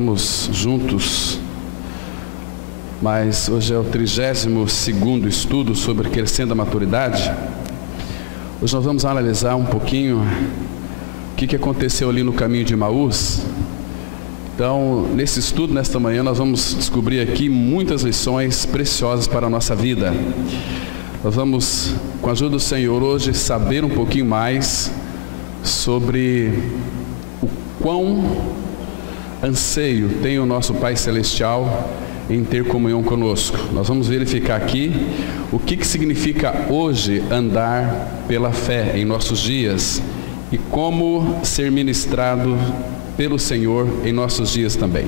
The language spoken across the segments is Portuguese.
vamos juntos, mas hoje é o 32º estudo sobre Crescendo a Maturidade. Hoje nós vamos analisar um pouquinho o que aconteceu ali no caminho de Emaús. Então, nesse estudo, nesta manhã, nós vamos descobrir aqui muitas lições preciosas para a nossa vida. Nós vamos, com a ajuda do Senhor, hoje saber um pouquinho mais sobre o quão anseio tem o nosso Pai Celestial em ter comunhão conosco. Nós vamos verificar aqui o que significa hoje andar pela fé em nossos dias e como ser ministrado pelo Senhor em nossos dias também.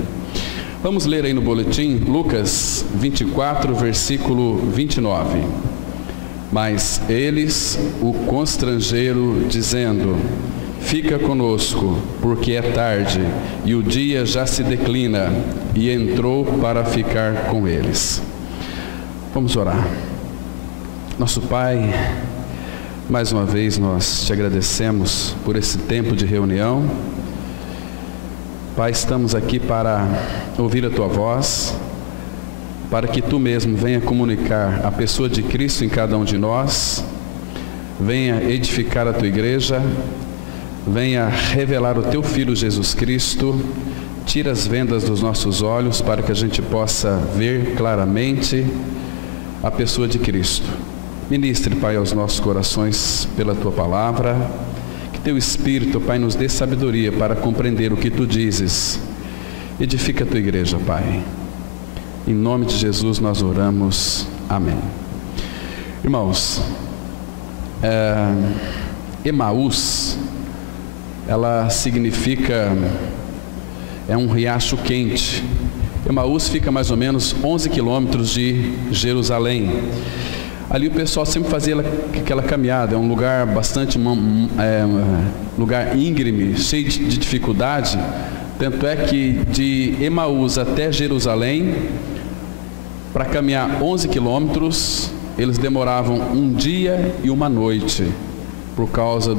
Vamos ler aí no boletim, Lucas 24, versículo 29. Mas eles o constrangeram, dizendo: fica conosco, porque é tarde, e o dia já se declina, e entrou para ficar com eles. Vamos orar. Nosso Pai, mais uma vez nós te agradecemos por esse tempo de reunião. Pai, estamos aqui para ouvir a Tua voz, para que Tu mesmo venha comunicar a pessoa de Cristo em cada um de nós, venha edificar a Tua igreja, venha revelar o Teu Filho Jesus Cristo, tira as vendas dos nossos olhos para que a gente possa ver claramente a pessoa de Cristo. Ministre, Pai, aos nossos corações pela Tua palavra, que Teu Espírito, Pai, nos dê sabedoria para compreender o que Tu dizes. Edifica a Tua igreja, Pai. Em nome de Jesus nós oramos. Amém. Irmãos, Emaús, ela significa, é um riacho quente. Emaús fica mais ou menos 11 quilômetros de Jerusalém. Ali o pessoal sempre fazia aquela caminhada, é um lugar bastante, lugar íngreme, cheio de dificuldade. Tanto é que de Emaús até Jerusalém, para caminhar 11 quilômetros, eles demoravam um dia e uma noite, por causa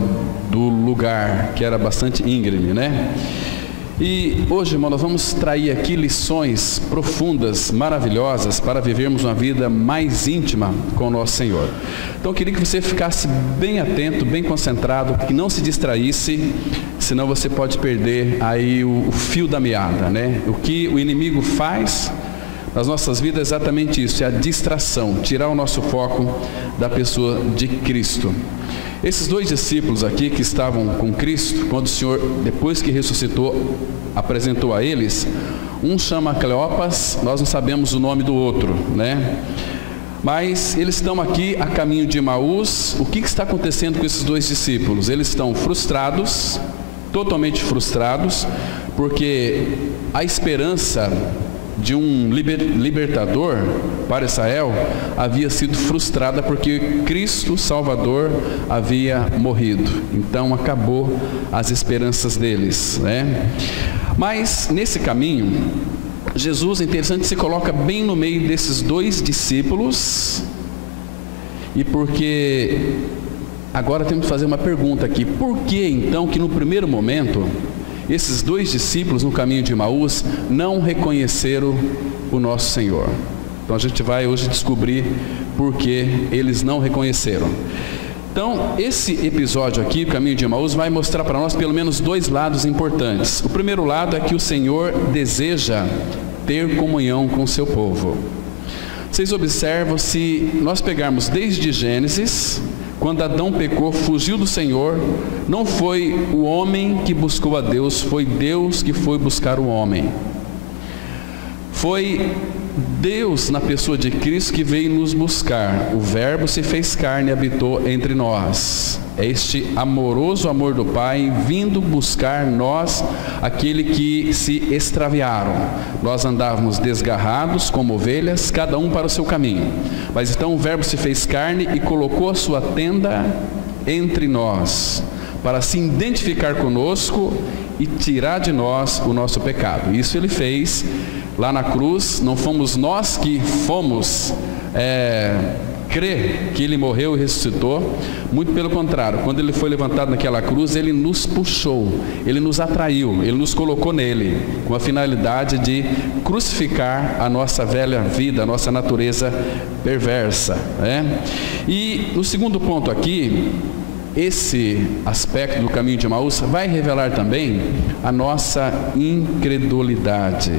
do lugar, que era bastante íngreme, né? E hoje, irmão, nós vamos extrair aqui lições profundas, maravilhosas, para vivermos uma vida mais íntima com o nosso Senhor. Então eu queria que você ficasse bem atento, bem concentrado, que não se distraísse, senão você pode perder aí o fio da meada, né? O que o inimigo faz nas nossas vidas é exatamente isso, é a distração, tirar o nosso foco da pessoa de Cristo. Esses dois discípulos aqui que estavam com Cristo, quando o Senhor, depois que ressuscitou, apresentou a eles, um chama Cleopas, nós não sabemos o nome do outro, né? Mas eles estão aqui a caminho de Emaús. O que está acontecendo com esses dois discípulos? Eles estão frustrados, totalmente frustrados, porque a esperança de um libertador para Israel havia sido frustrada porque Cristo Salvador havia morrido. Então acabou as esperanças deles, né? Mas nesse caminho, Jesus, interessante, se coloca bem no meio desses dois discípulos. E porque agora temos que fazer uma pergunta aqui: por que então que no primeiro momento esses dois discípulos no caminho de Emaús não reconheceram o nosso Senhor? Então a gente vai hoje descobrir por que eles não reconheceram. Então esse episódio aqui, o caminho de Emaús, vai mostrar para nós pelo menos dois lados importantes. O primeiro lado é que o Senhor deseja ter comunhão com o seu povo. Vocês observam, se nós pegarmos desde Gênesis, quando Adão pecou, fugiu do Senhor, não foi o homem que buscou a Deus, foi Deus que foi buscar o homem. Foi Deus, na pessoa de Cristo, que veio nos buscar. O Verbo se fez carne e habitou entre nós. É este amoroso amor do Pai vindo buscar nós, aquele que se extraviaram. Nós andávamos desgarrados como ovelhas, cada um para o seu caminho. Mas então o Verbo se fez carne e colocou a sua tenda entre nós, para se identificar conosco e tirar de nós o nosso pecado. Isso Ele fez lá na cruz. Não fomos nós que fomos crê que ele morreu e ressuscitou. Muito pelo contrário, quando ele foi levantado naquela cruz, ele nos puxou, ele nos atraiu, ele nos colocou nele, com a finalidade de crucificar a nossa velha vida, a nossa natureza perversa, né? E no segundo ponto aqui, esse aspecto do caminho de Emaús vai revelar também a nossa incredulidade.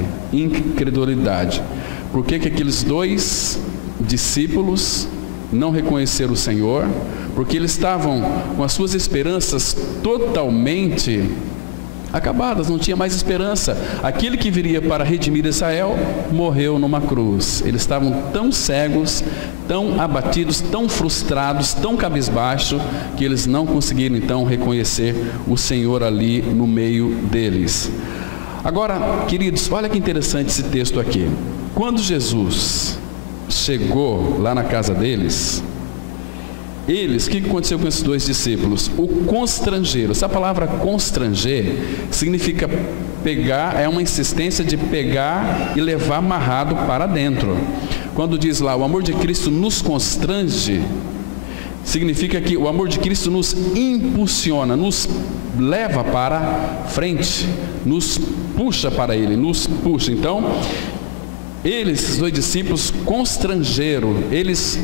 Por que aqueles dois discípulos não reconheceram o Senhor? Porque eles estavam com as suas esperanças totalmente acabadas, não tinha mais esperança. Aquele que viria para redimir Israel morreu numa cruz. Eles estavam tão cegos, tão abatidos, tão frustrados, tão cabisbaixo, que eles não conseguiram então reconhecer o Senhor ali no meio deles. Agora, queridos, olha que interessante esse texto aqui. Quando Jesus chegou lá na casa deles, o que aconteceu com esses dois discípulos? O constrangeram. Essa palavra constranger significa pegar, é uma insistência de pegar e levar amarrado para dentro. Quando diz lá, o amor de Cristo nos constrange, significa que o amor de Cristo nos impulsiona, nos leva para frente, nos puxa para Ele, nos puxa. Então, esses dois discípulos constrangeram, eles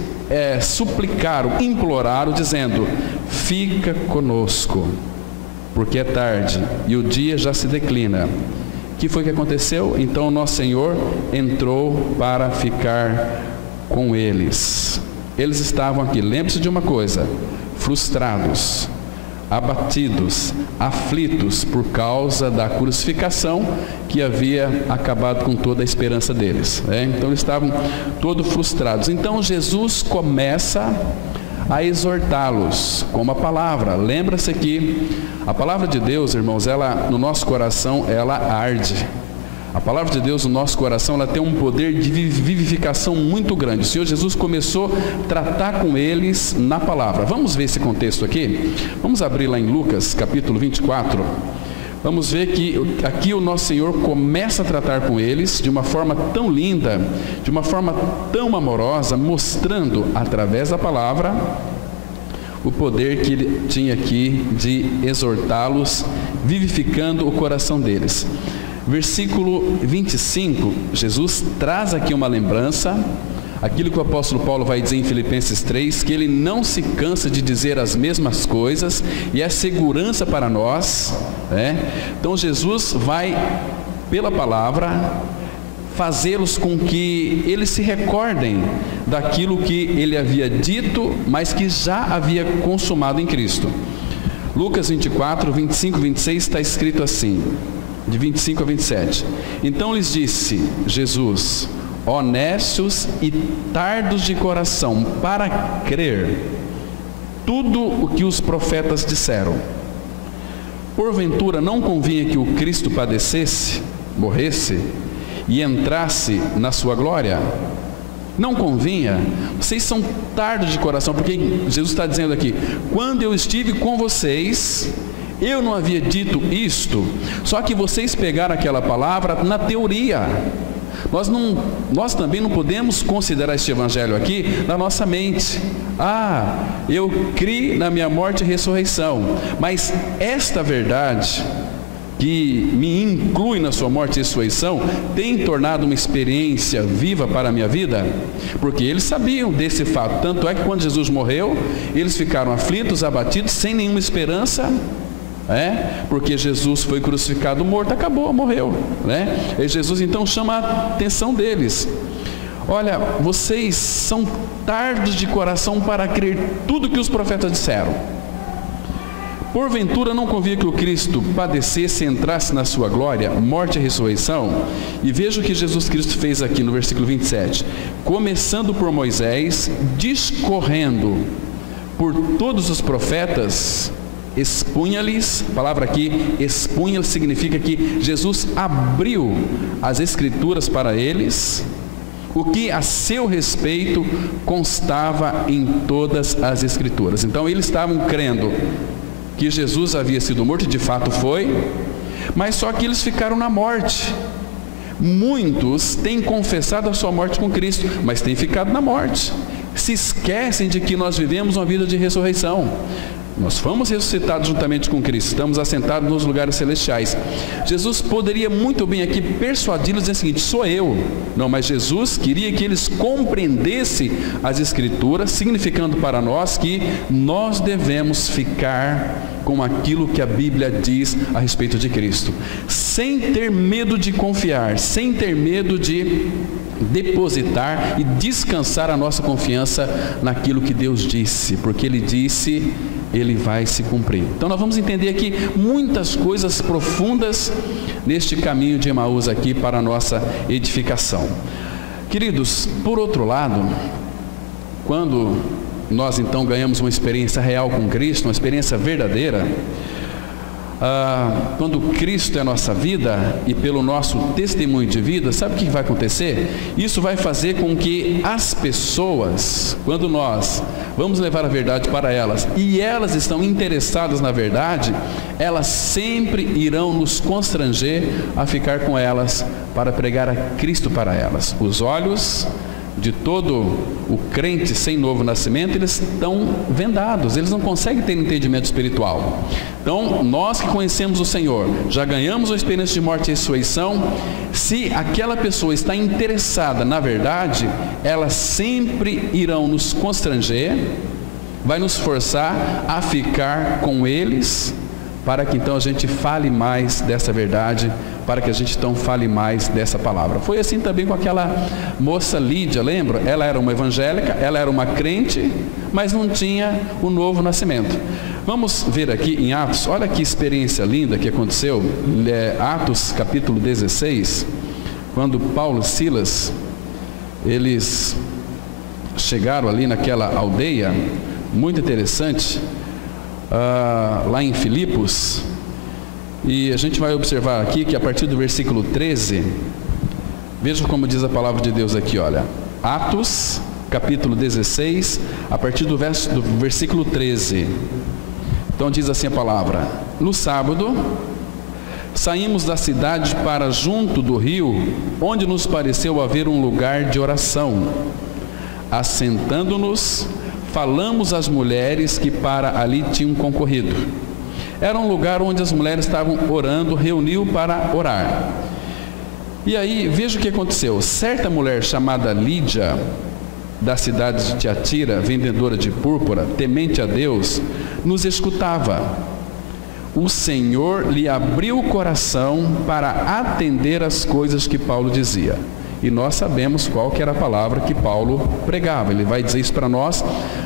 suplicaram, imploraram, dizendo: fica conosco, porque é tarde e o dia já se declina. O que foi que aconteceu? Então o nosso Senhor entrou para ficar com eles. Eles estavam aqui, lembre-se de uma coisa, frustrados, abatidos, aflitos por causa da crucificação que havia acabado com toda a esperança deles, né? Então eles estavam todos frustrados. Então Jesus começa a exortá-los com uma palavra. Lembra-se que a palavra de Deus, irmãos, ela no nosso coração, ela arde. A palavra de Deus no nosso coração, ela tem um poder de vivificação muito grande. O Senhor Jesus começou a tratar com eles na palavra. Vamos ver esse contexto aqui? Vamos abrir lá em Lucas, capítulo 24. Vamos ver que aqui o nosso Senhor começa a tratar com eles de uma forma tão linda, de uma forma tão amorosa, mostrando através da palavra o poder que ele tinha aqui de exortá-los, vivificando o coração deles. Versículo 25, Jesus traz aqui uma lembrança, aquilo que o apóstolo Paulo vai dizer em Filipenses 3, que ele não se cansa de dizer as mesmas coisas, e é segurança para nós, né? Então Jesus vai, pela palavra, fazê-los com que eles se recordem daquilo que ele havia dito, mas que já havia consumado em Cristo. Lucas 24, 25 e 26 está escrito assim, de 25 a 27. Então lhes disse Jesus: honestos e tardos de coração para crer tudo o que os profetas disseram. Porventura não convinha que o Cristo padecesse, morresse e entrasse na sua glória? Não convinha? Vocês são tardos de coração, porque Jesus está dizendo aqui: quando eu estive com vocês, eu não havia dito isto, só que vocês pegaram aquela palavra na teoria. Nós também não podemos considerar este evangelho aqui na nossa mente. Eu criei na minha morte e ressurreição, mas esta verdade que me inclui na sua morte e ressurreição tem tornado uma experiência viva para a minha vida? Porque eles sabiam desse fato, tanto é que quando Jesus morreu, eles ficaram aflitos, abatidos, sem nenhuma esperança, porque Jesus foi crucificado, morto, acabou, morreu, né? E Jesus então chama a atenção deles: olha, vocês são tardos de coração para crer tudo que os profetas disseram. Porventura não convinha que o Cristo padecesse e entrasse na sua glória, morte e ressurreição? E veja o que Jesus Cristo fez aqui no versículo 27. Começando por Moisés, discorrendo por todos os profetas, expunha-lhes, a palavra aqui, expunha, significa que Jesus abriu as escrituras para eles, o que a seu respeito constava em todas as escrituras. Então eles estavam crendo que Jesus havia sido morto, e de fato foi, mas só que eles ficaram na morte. Muitos têm confessado a sua morte com Cristo, mas têm ficado na morte. se esquecem de que nós vivemos uma vida de ressurreição. Nós fomos ressuscitados juntamente com Cristo, estamos assentados nos lugares celestiais. Jesus poderia muito bem aqui persuadi-los dizendo o seguinte: sou eu. Não, mas Jesus queria que eles compreendessem as Escrituras, significando para nós que nós devemos ficar com aquilo que a Bíblia diz a respeito de Cristo, sem ter medo de confiar, sem ter medo de depositar e descansar a nossa confiança naquilo que Deus disse, porque Ele disse, Ele vai se cumprir. Então nós vamos entender aqui muitas coisas profundas neste caminho de Emaús aqui para a nossa edificação. Queridos, por outro lado, quando nós então ganhamos uma experiência real com Cristo, uma experiência verdadeira, quando Cristo é a nossa vida e pelo nosso testemunho de vida, sabe o que vai acontecer? Isso vai fazer com que as pessoas, quando nós vamos levar a verdade para elas e elas estão interessadas na verdade, elas sempre irão nos constranger a ficar com elas para pregar a Cristo para elas. Os olhos de todo o crente sem novo nascimento, eles estão vendados, eles não conseguem ter entendimento espiritual. Então, nós que conhecemos o Senhor, já ganhamos a experiência de morte e ressurreição, se aquela pessoa está interessada na verdade, elas sempre irão nos constranger, vai nos forçar a ficar com eles, para que então a gente fale mais dessa verdade, para que a gente então fale mais dessa palavra. Foi assim também com aquela moça Lídia, lembra? Ela era uma evangélica, ela era uma crente, mas não tinha o novo nascimento. Vamos ver aqui em Atos, olha que experiência linda que aconteceu, Atos capítulo 16, quando Paulo e Silas, eles chegaram ali naquela aldeia, muito interessante, lá em Filipos, e a gente vai observar aqui que a partir do versículo 13, veja como diz a palavra de Deus aqui, olha, Atos capítulo 16, a partir do versículo 13, então diz assim a palavra: no sábado, saímos da cidade para junto do rio, onde nos pareceu haver um lugar de oração. Assentando-nos, falamos às mulheres que para ali tinham concorrido. Era um lugar onde as mulheres estavam orando, reuniu para orar. E aí, veja o que aconteceu. Certa mulher chamada Lídia, da cidade de Tiatira, vendedora de púrpura, temente a Deus, nos escutava. O Senhor lhe abriu o coração para atender as coisas que Paulo dizia. E nós sabemos qual que era a palavra que Paulo pregava. Ele vai dizer isso para nós.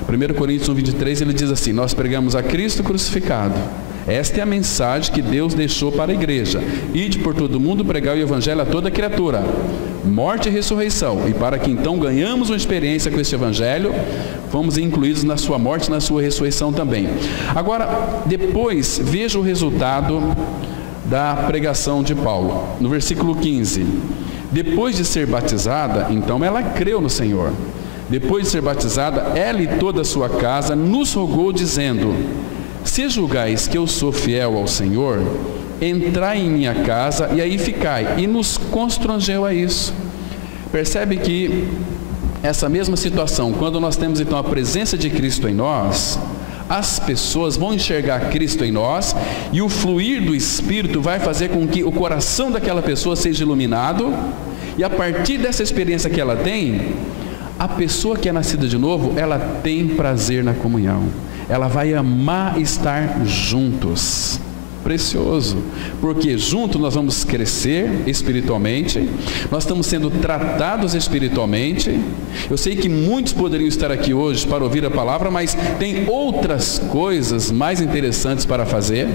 1 Coríntios 1:23, ele diz assim: nós pregamos a Cristo crucificado. Esta é a mensagem que Deus deixou para a igreja: ide por todo mundo pregar o evangelho a toda criatura, morte e ressurreição. E para que então ganhamos uma experiência com este evangelho, fomos incluídos na sua morte e na sua ressurreição também. Agora, depois, veja o resultado da pregação de Paulo. No versículo 15, depois de ser batizada, então ela creu no Senhor. Depois de ser batizada, ela e toda a sua casa nos rogou, dizendo: se julgais que eu sou fiel ao Senhor, entrai em minha casa e aí ficai. E nos constrangeu a isso. Percebe que essa mesma situação, quando nós temos então a presença de Cristo em nós, as pessoas vão enxergar Cristo em nós e o fluir do Espírito vai fazer com que o coração daquela pessoa seja iluminado, e a partir dessa experiência que ela tem, a pessoa que é nascida de novo, ela tem prazer na comunhão, ela vai amar estar juntos. Precioso, porque juntos nós vamos crescer espiritualmente, nós estamos sendo tratados espiritualmente. Eu sei que muitos poderiam estar aqui hoje para ouvir a palavra, mas tem outras coisas mais interessantes para fazer.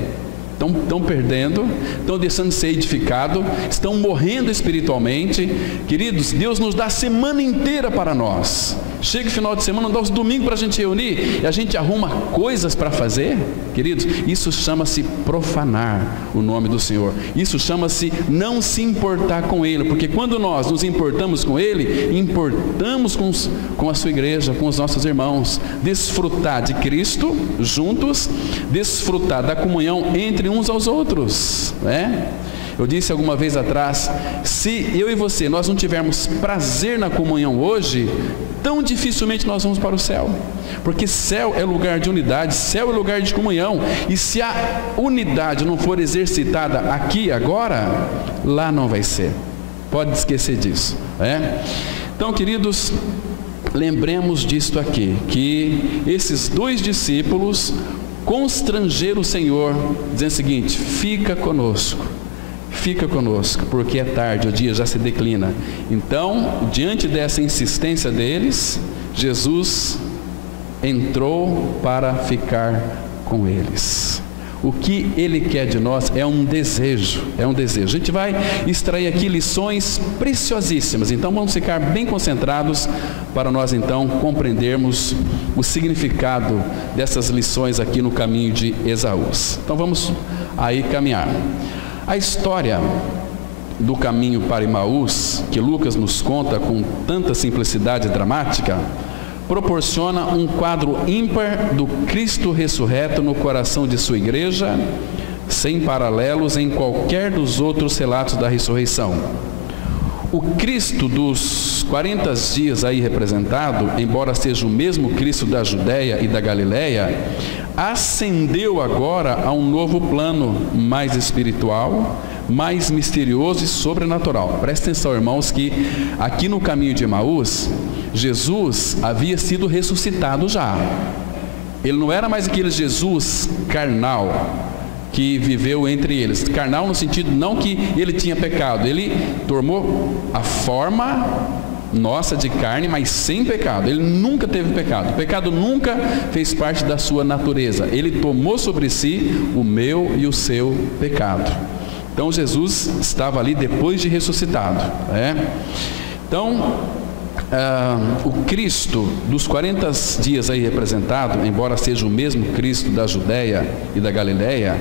Estão perdendo, estão deixando de ser edificados, estão morrendo espiritualmente. Queridos, Deus nos dá a semana inteira para nós. Chega o final de semana, dá os domingos para a gente reunir e a gente arruma coisas para fazer. Queridos, isso chama-se profanar o nome do Senhor. Isso chama-se não se importar com Ele, porque quando nós nos importamos com Ele, importamos com a sua igreja, com os nossos irmãos. Desfrutar de Cristo juntos, desfrutar da comunhão entre uns aos outros, né? Eu disse alguma vez atrás, se eu e você, nós não tivermos prazer na comunhão hoje, tão dificilmente nós vamos para o céu. Porque céu é lugar de unidade, céu é lugar de comunhão. E se a unidade não for exercitada aqui agora, lá não vai ser. Pode esquecer disso, né? Então, queridos, lembremos disto aqui, que esses dois discípulos constrangeram o Senhor, dizendo o seguinte: fica conosco, porque é tarde, o dia já se declina. Então, diante dessa insistência deles, Jesus entrou para ficar com eles. O que Ele quer de nós é um desejo, A gente vai extrair aqui lições preciosíssimas, então vamos ficar bem concentrados para nós então compreendermos o significado dessas lições aqui no caminho de Esaús. Então vamos aí caminhar. A história do caminho para Emaús, que Lucas nos conta com tanta simplicidade dramática, proporciona um quadro ímpar do Cristo ressurreto no coração de sua igreja, sem paralelos em qualquer dos outros relatos da ressurreição. O Cristo dos 40 dias aí representado, embora seja o mesmo Cristo da Judéia e da Galiléia, ascendeu agora a um novo plano mais espiritual, mais misterioso e sobrenatural. Presta atenção, irmãos, que aqui no caminho de Emaús, Jesus havia sido ressuscitado já. Ele não era mais aquele Jesus carnal que viveu entre eles. Carnal no sentido não que ele tinha pecado, ele tomou a forma nossa de carne, mas sem pecado. Ele nunca teve pecado. O pecado nunca fez parte da sua natureza. Ele tomou sobre si o meu e o seu pecado. Então Jesus estava ali depois de ressuscitado, né? Então o Cristo dos 40 dias aí representado, embora seja o mesmo Cristo da Judéia e da Galiléia,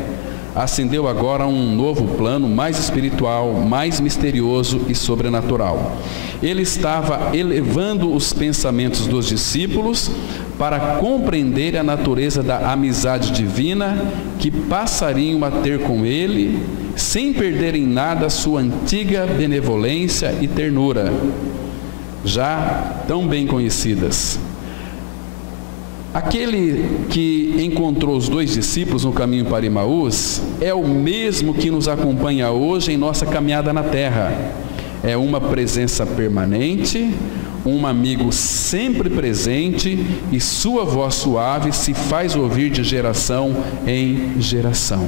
ascendeu agora a um novo plano mais espiritual, mais misterioso e sobrenatural. Ele estava elevando os pensamentos dos discípulos para compreender a natureza da amizade divina que passariam a ter com ele, sem perder em nada a sua antiga benevolência e ternura, já tão bem conhecidas. Aquele que encontrou os dois discípulos no caminho para Emaús é o mesmo que nos acompanha hoje em nossa caminhada na terra. É uma presença permanente, um amigo sempre presente, e sua voz suave se faz ouvir de geração em geração.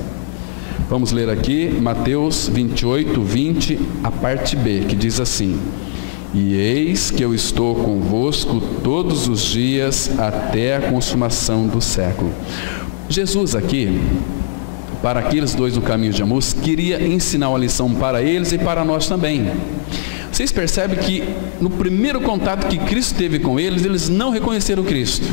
Vamos ler aqui Mateus 28, 20, a parte B, que diz assim: e eis que eu estou convosco todos os dias até a consumação do século. Jesus aqui, para aqueles dois no caminho de Emaús, queria ensinar uma lição para eles e para nós também. Vocês percebem que no primeiro contato que Cristo teve com eles, eles não reconheceram Cristo.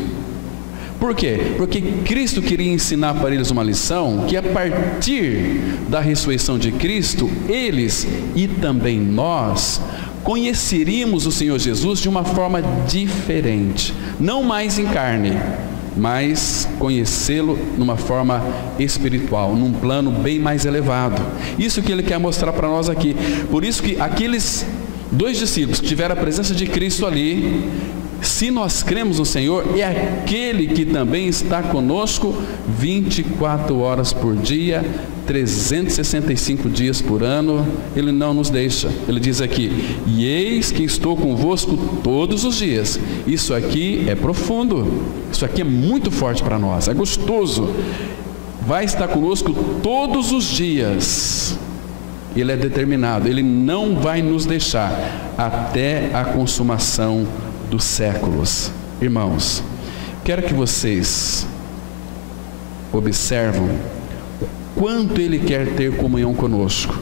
Por quê? Porque Cristo queria ensinar para eles uma lição que a partir da ressurreição de Cristo, eles e também nós conheceríamos o Senhor Jesus de uma forma diferente, não mais em carne, mas conhecê-lo numa forma espiritual, num plano bem mais elevado. Isso que ele quer mostrar para nós aqui. Por isso que aqueles dois discípulos que tiveram a presença de Cristo ali, se nós cremos no Senhor, é aquele que também está conosco 24 horas por dia, 365 dias por ano. Ele não nos deixa. Ele diz aqui: e eis que estou convosco todos os dias. Isso aqui é profundo, isso aqui é muito forte para nós, é gostoso. Vai estar conosco todos os dias. Ele é determinado, Ele não vai nos deixar até a consumação dos séculos. Irmãos, quero que vocês observam o quanto Ele quer ter comunhão conosco.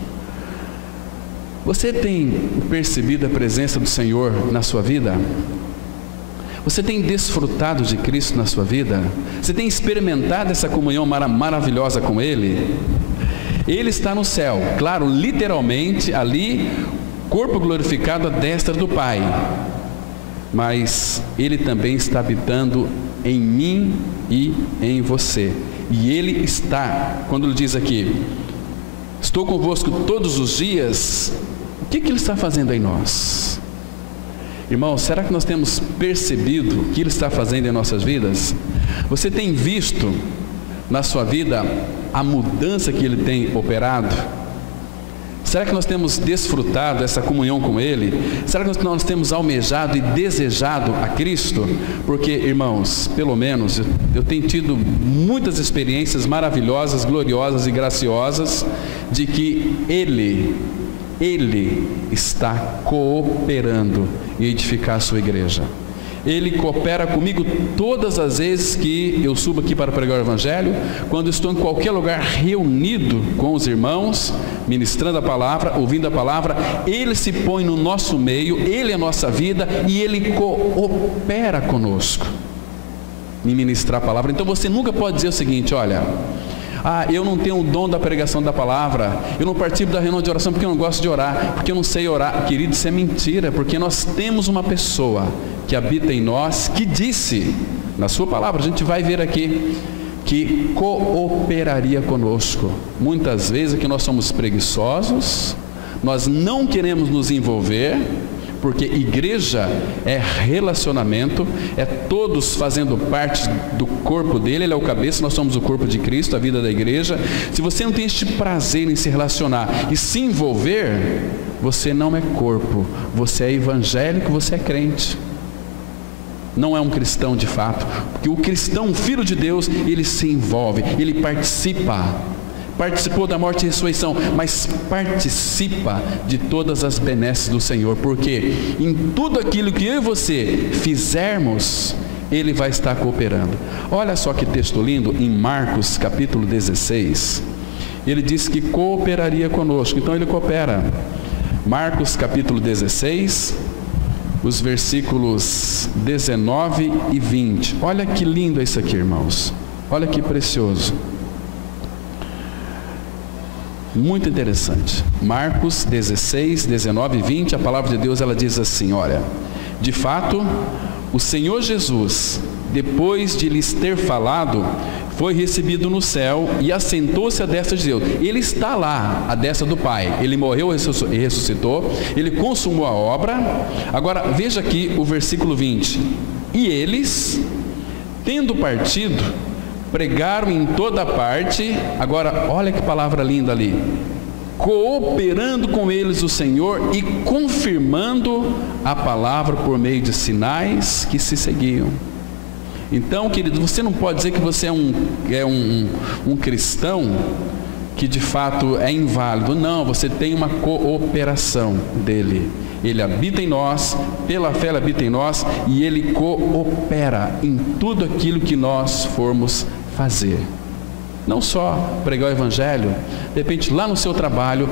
Você tem percebido a presença do Senhor na sua vida? Você tem desfrutado de Cristo na sua vida? Você tem experimentado essa comunhão maravilhosa com Ele? Ele está no céu, claro, literalmente ali, corpo glorificado à destra do Pai. Mas Ele também está habitando em mim e em você. E Ele está, quando Ele diz aqui: Estou convosco todos os dias. O que Ele está fazendo em nós? Irmãos, será que nós temos percebido o que Ele está fazendo em nossas vidas? Você tem visto na sua vida a mudança que Ele tem operado? Será que nós temos desfrutado essa comunhão com Ele? Será que nós temos almejado e desejado a Cristo? Porque, irmãos, pelo menos eu tenho tido muitas experiências maravilhosas, gloriosas e graciosas de que Ele está cooperando em edificar a sua igreja. Ele coopera comigo todas as vezes que eu subo aqui para pregar o Evangelho, quando estou em qualquer lugar reunido com os irmãos, ministrando a palavra, ouvindo a palavra. Ele se põe no nosso meio, Ele é a nossa vida e Ele coopera conosco em ministrar a palavra. Então você nunca pode dizer o seguinte: olha, eu não tenho o dom da pregação da palavra, eu não participo da reunião de oração porque eu não gosto de orar, porque eu não sei orar. Querido, isso é mentira, porque nós temos uma pessoa que habita em nós, que disse, na sua palavra, a gente vai ver aqui, que cooperaria conosco. Muitas vezes é que nós somos preguiçosos, nós não queremos nos envolver, porque igreja é relacionamento, é todos fazendo parte do corpo dele. Ele é o cabeça, nós somos o corpo de Cristo, a vida da igreja. Se você não tem este prazer em se relacionar e se envolver, você não é corpo, você é evangélico, você é crente. Não é um cristão de fato, porque o cristão, o filho de Deus, ele se envolve, ele participou da morte e ressurreição, mas participa de todas as benesses do Senhor, porque em tudo aquilo que eu e você fizermos, Ele vai estar cooperando. Olha só que texto lindo, em Marcos capítulo 16, ele diz que cooperaria conosco, então Ele coopera. Marcos capítulo 16, os versículos 19 e 20, olha que lindo isso aqui, irmãos, olha que precioso. Muito interessante. Marcos 16, 19 e 20, a palavra de Deus, ela diz assim, olha: de fato, o Senhor Jesus, depois de lhes ter falado, foi recebido no céu e assentou-se à destra de Deus. Ele está lá, à destra do Pai. Ele morreu e ressuscitou, Ele consumou a obra. Agora, veja aqui o versículo 20. E eles, tendo partido, pregaram em toda parte. Agora, olha que palavra linda ali: cooperando com eles o Senhor e confirmando a palavra por meio de sinais que se seguiam. Então, querido, você não pode dizer que você é um cristão que de fato é inválido. Não, você tem uma cooperação dele. Ele habita em nós, pela fé Ele habita em nós, e Ele coopera em tudo aquilo que nós formos fazer. Não só pregar o Evangelho, de repente lá no seu trabalho,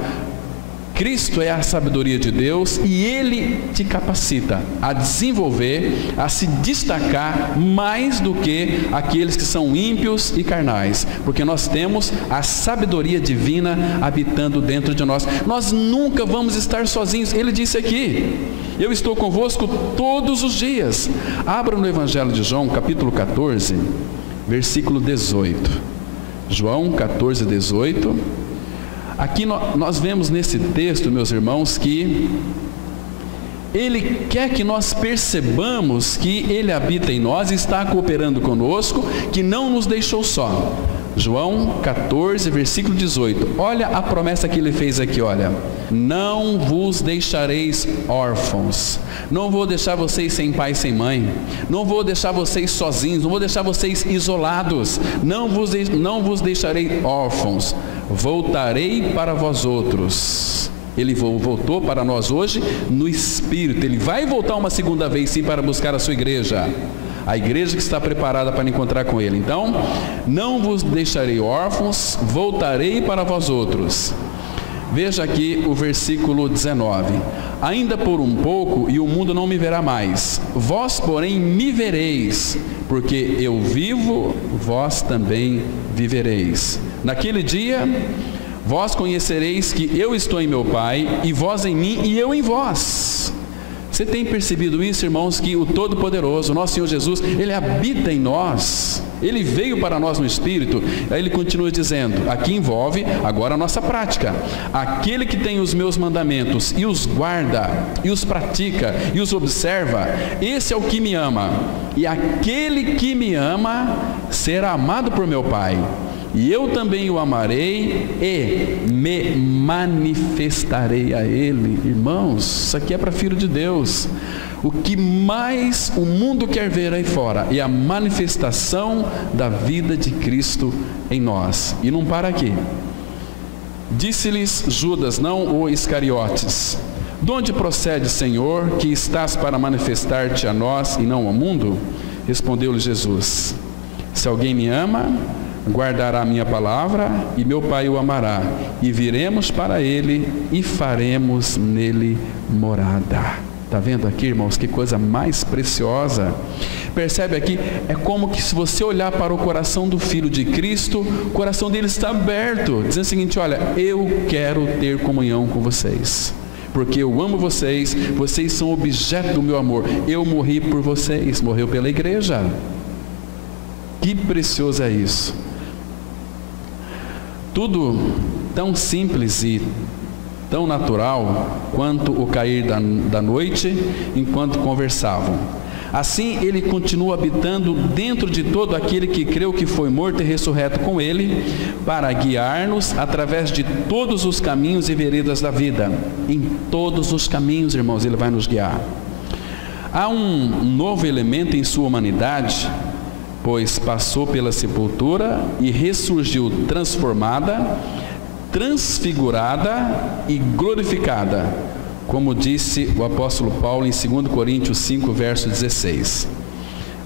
Cristo é a sabedoria de Deus e Ele te capacita a desenvolver, a se destacar mais do que aqueles que são ímpios e carnais, porque nós temos a sabedoria divina habitando dentro de nós. Nós nunca vamos estar sozinhos. Ele disse aqui: eu estou convosco todos os dias. Abra no Evangelho de João, capítulo 14, versículo 18. João 14, 18. Aqui nós vemos nesse texto, meus irmãos, que Ele quer que nós percebamos que Ele habita em nós e está cooperando conosco, que não nos deixou só. João 14, versículo 18. Olha a promessa que Ele fez aqui, olha: não vos deixareis órfãos. Não vou deixar vocês sem pai e sem mãe. Não vou deixar vocês sozinhos. Não vou deixar vocês isolados. Não vos deixarei órfãos. Voltarei para vós outros. Ele voltou para nós hoje no Espírito. Ele vai voltar uma segunda vez sim para buscar a sua igreja, a igreja que está preparada para encontrar com Ele. Então, não vos deixarei órfãos, voltarei para vós outros. Veja aqui o versículo 19: ainda por um pouco e o mundo não me verá mais, vós porém me vereis, porque eu vivo, vós também vivereis. Naquele dia vós conhecereis que eu estou em meu Pai, e vós em mim, e eu em vós. Você tem percebido isso, irmãos, que o Todo-Poderoso, o nosso Senhor Jesus, Ele habita em nós, Ele veio para nós no Espírito. Aí Ele continua dizendo, aqui envolve agora a nossa prática. Aquele que tem os meus mandamentos e os guarda, e os pratica, e os observa, esse é o que me ama. E aquele que me ama será amado por meu Pai. E eu também o amarei e me manifestarei a ele. Irmãos, isso aqui é para filho de Deus. O que mais o mundo quer ver aí fora é a manifestação da vida de Cristo em nós. E não para aqui. Disse-lhes Judas, não o Iscariotes: de onde procede, Senhor, que estás para manifestar-te a nós e não ao mundo? Respondeu-lhe Jesus: se alguém me ama, guardará a minha palavra, e meu Pai o amará, e viremos para ele e faremos nele morada. Está vendo aqui, irmãos, que coisa mais preciosa? Percebe aqui, é como que se você olhar para o coração do Filho de Cristo, o coração dele está aberto, dizendo o seguinte: olha, eu quero ter comunhão com vocês, porque eu amo vocês, vocês são objeto do meu amor, eu morri por vocês, morreu pela igreja. Que precioso é isso! Tudo tão simples e tão natural quanto o cair da noite enquanto conversavam. Assim ele continua habitando dentro de todo aquele que creu que foi morto e ressurreto com ele, para guiar-nos através de todos os caminhos e veredas da vida. Em todos os caminhos, irmãos, ele vai nos guiar. Há um novo elemento em sua humanidade, pois passou pela sepultura e ressurgiu transformada, transfigurada e glorificada, como disse o apóstolo Paulo em 2 Coríntios 5, verso 16.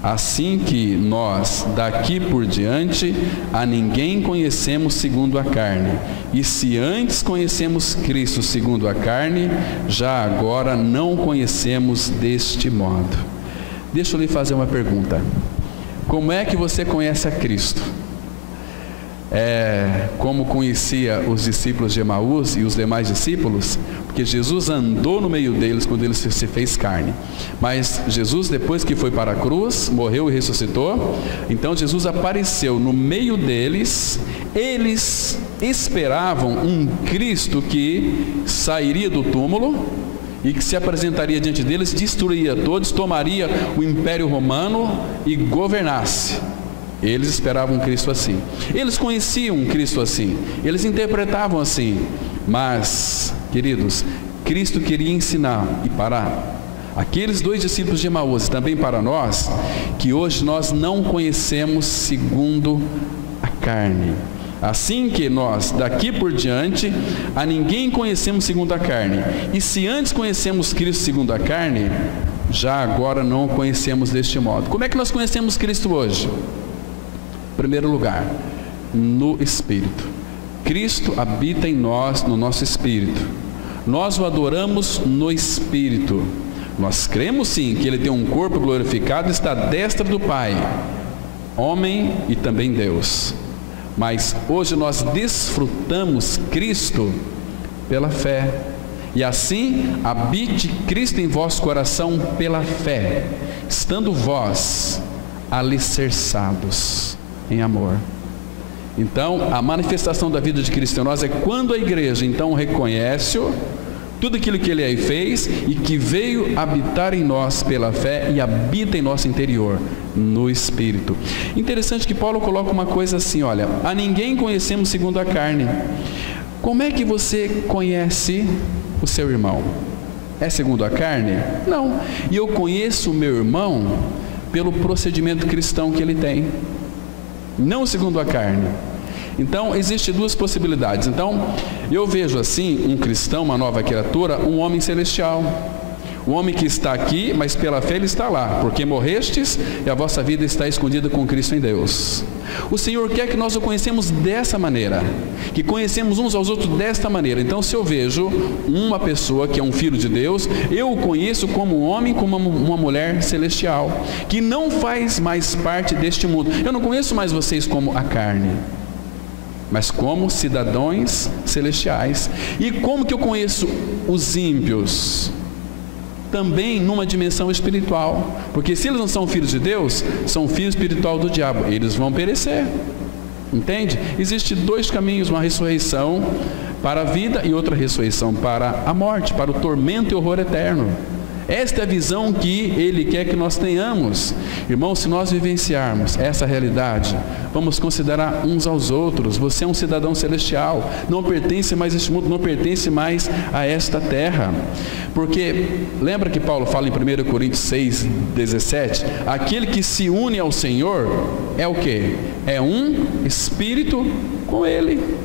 Assim que nós, daqui por diante, a ninguém conhecemos segundo a carne. E se antes conhecemos Cristo segundo a carne, já agora não o conhecemos deste modo. Deixa eu lhe fazer uma pergunta. Como é que você conhece a Cristo? Como conhecia os discípulos de Emaús e os demais discípulos? Porque Jesus andou no meio deles quando ele se fez carne. Mas Jesus, depois que foi para a cruz, morreu e ressuscitou, então Jesus apareceu no meio deles. Eles esperavam um Cristo que sairia do túmulo e que se apresentaria diante deles, destruiria todos, tomaria o Império Romano e governasse. Eles esperavam um Cristo assim. Eles conheciam um Cristo assim. Eles interpretavam assim. Mas, queridos, Cristo queria ensinar, e para aqueles dois discípulos de Emaús, e também para nós, que hoje nós não conhecemos segundo a carne. Assim que nós, daqui por diante, a ninguém conhecemos segundo a carne. E se antes conhecemos Cristo segundo a carne, já agora não o conhecemos deste modo. Como é que nós conhecemos Cristo hoje? Em primeiro lugar, no Espírito. Cristo habita em nós, no nosso Espírito. Nós o adoramos no Espírito. Nós cremos sim que Ele tem um corpo glorificado e está à destra do Pai, homem e também Deus. Mas hoje nós desfrutamos Cristo pela fé. E assim, habite Cristo em vosso coração pela fé, estando vós alicerçados em amor. Então, a manifestação da vida de Cristo em nós é quando a igreja então reconhece-o, tudo aquilo que Ele fez e que veio habitar em nós pela fé e habita em nosso interior, no Espírito. Interessante que Paulo coloca uma coisa assim, olha, a ninguém conhecemos segundo a carne. Como é que você conhece o seu irmão? É segundo a carne? Não. E eu conheço o meu irmão pelo procedimento cristão que ele tem, não segundo a carne. Então, existem duas possibilidades. Então, eu vejo assim, um cristão, uma nova criatura, um homem celestial. O homem que está aqui, mas pela fé ele está lá, porque morrestes e a vossa vida está escondida com Cristo em Deus. O Senhor quer que nós o conhecemos dessa maneira, que conhecemos uns aos outros desta maneira. Então, se eu vejo uma pessoa que é um filho de Deus, eu o conheço como um homem, como uma mulher celestial, que não faz mais parte deste mundo. Eu não conheço mais vocês como a carne, mas como cidadãos celestiais. E como que eu conheço os ímpios? também numa dimensão espiritual, porque se eles não são filhos de Deus, são filhos espiritual do diabo, eles vão perecer, entende? Existem dois caminhos, uma ressurreição para a vida e outra ressurreição para a morte, para o tormento e horror eterno. Esta é a visão que Ele quer que nós tenhamos. Irmãos, se nós vivenciarmos essa realidade, vamos considerar uns aos outros. Você é um cidadão celestial, não pertence mais a este mundo, não pertence mais a esta terra. Porque, lembra que Paulo fala em 1 Coríntios 6,17? Aquele que se une ao Senhor é o quê? É um espírito com Ele.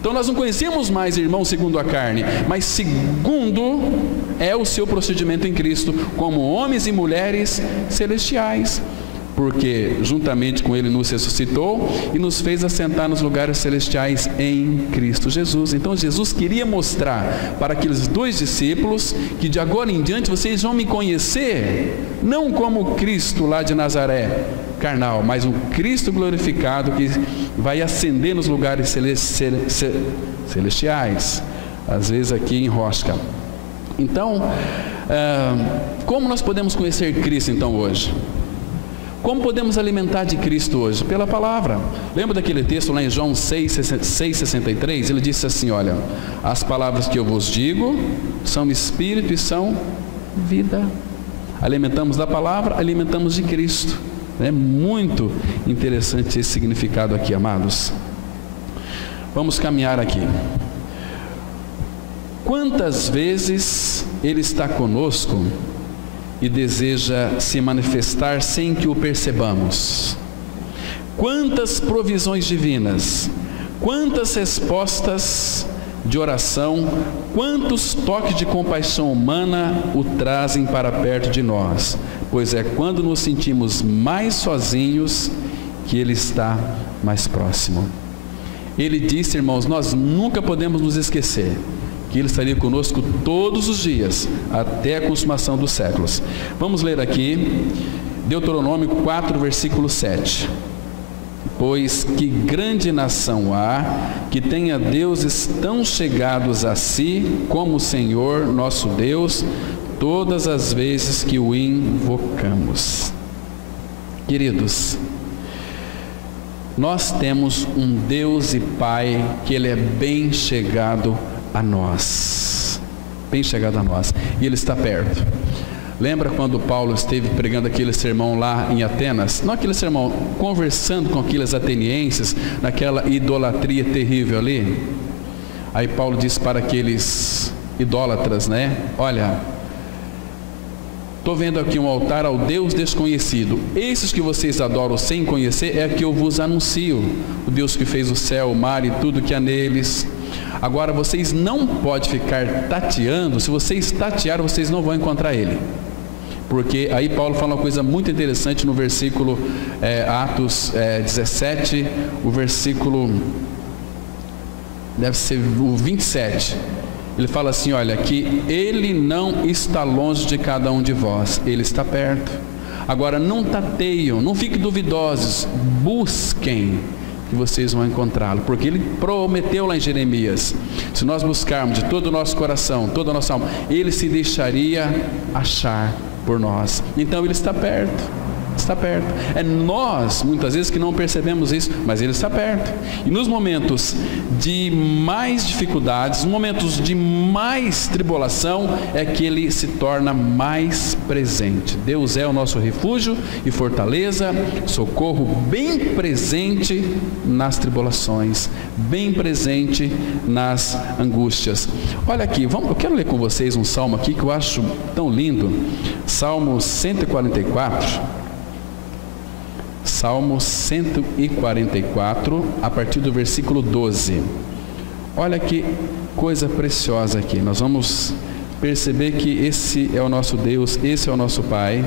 Então nós não conhecemos mais irmão segundo a carne, mas segundo é o seu procedimento em Cristo, como homens e mulheres celestiais, porque juntamente com Ele nos ressuscitou e nos fez assentar nos lugares celestiais em Cristo Jesus. Então Jesus queria mostrar para aqueles dois discípulos que de agora em diante vocês vão me conhecer, não como Cristo lá de Nazaré, carnal, mas um Cristo glorificado que vai ascender nos lugares celestiais, às vezes aqui enrosca. Então, como nós podemos conhecer Cristo então hoje? Como podemos alimentar de Cristo hoje? Pela palavra. Lembra daquele texto lá em João 6,63? Ele disse assim, olha, as palavras que eu vos digo são espírito e são vida. Alimentamos da palavra, alimentamos de Cristo. É muito interessante esse significado aqui, amados. Vamos caminhar aqui. Quantas vezes Ele está conosco e deseja se manifestar sem que o percebamos? Quantas provisões divinas, quantas respostas de oração, quantos toques de compaixão humana o trazem para perto de nós, pois é quando nos sentimos mais sozinhos que Ele está mais próximo. Ele disse, irmãos, nós nunca podemos nos esquecer que Ele estaria conosco todos os dias, até a consumação dos séculos. Vamos ler aqui, Deuteronômio 4, versículo 7. Pois que grande nação há, que tenha deuses tão chegados a si, como o Senhor nosso Deus, todas as vezes que o invocamos. Queridos, nós temos um Deus e Pai, que Ele é bem chegado a nós, bem chegado a nós, e Ele está perto. Lembra quando Paulo esteve pregando aquele sermão lá em Atenas? Não aquele sermão, conversando com aqueles atenienses, naquela idolatria terrível ali. Aí Paulo disse para aqueles idólatras, né? Olha, estou vendo aqui um altar ao Deus desconhecido. Esses que vocês adoram sem conhecer é que eu vos anuncio. O Deus que fez o céu, o mar e tudo que há neles. Agora vocês não podem ficar tateando. Se vocês tatearem, vocês não vão encontrar Ele. Porque aí Paulo fala uma coisa muito interessante no versículo Atos 17, o versículo, deve ser o 27. Ele fala assim, olha, que Ele não está longe de cada um de vós, Ele está perto. Agora não tateiam, não fiquem duvidosos, busquem, que vocês vão encontrá-lo, porque Ele prometeu lá em Jeremias, se nós buscarmos de todo o nosso coração, toda a nossa alma, Ele se deixaria achar por nós. Então Ele está perto. Está perto. É nós, muitas vezes, que não percebemos isso, mas Ele está perto. E nos momentos de mais dificuldades, nos momentos de mais tribulação, é que Ele se torna mais presente. Deus é o nosso refúgio e fortaleza, socorro bem presente nas tribulações, bem presente nas angústias. Olha aqui, eu quero ler com vocês um salmo aqui que eu acho tão lindo. Salmo 144. Salmo 144, a partir do versículo 12. Olha que coisa preciosa aqui. Nós vamos perceber que esse é o nosso Deus, esse é o nosso Pai.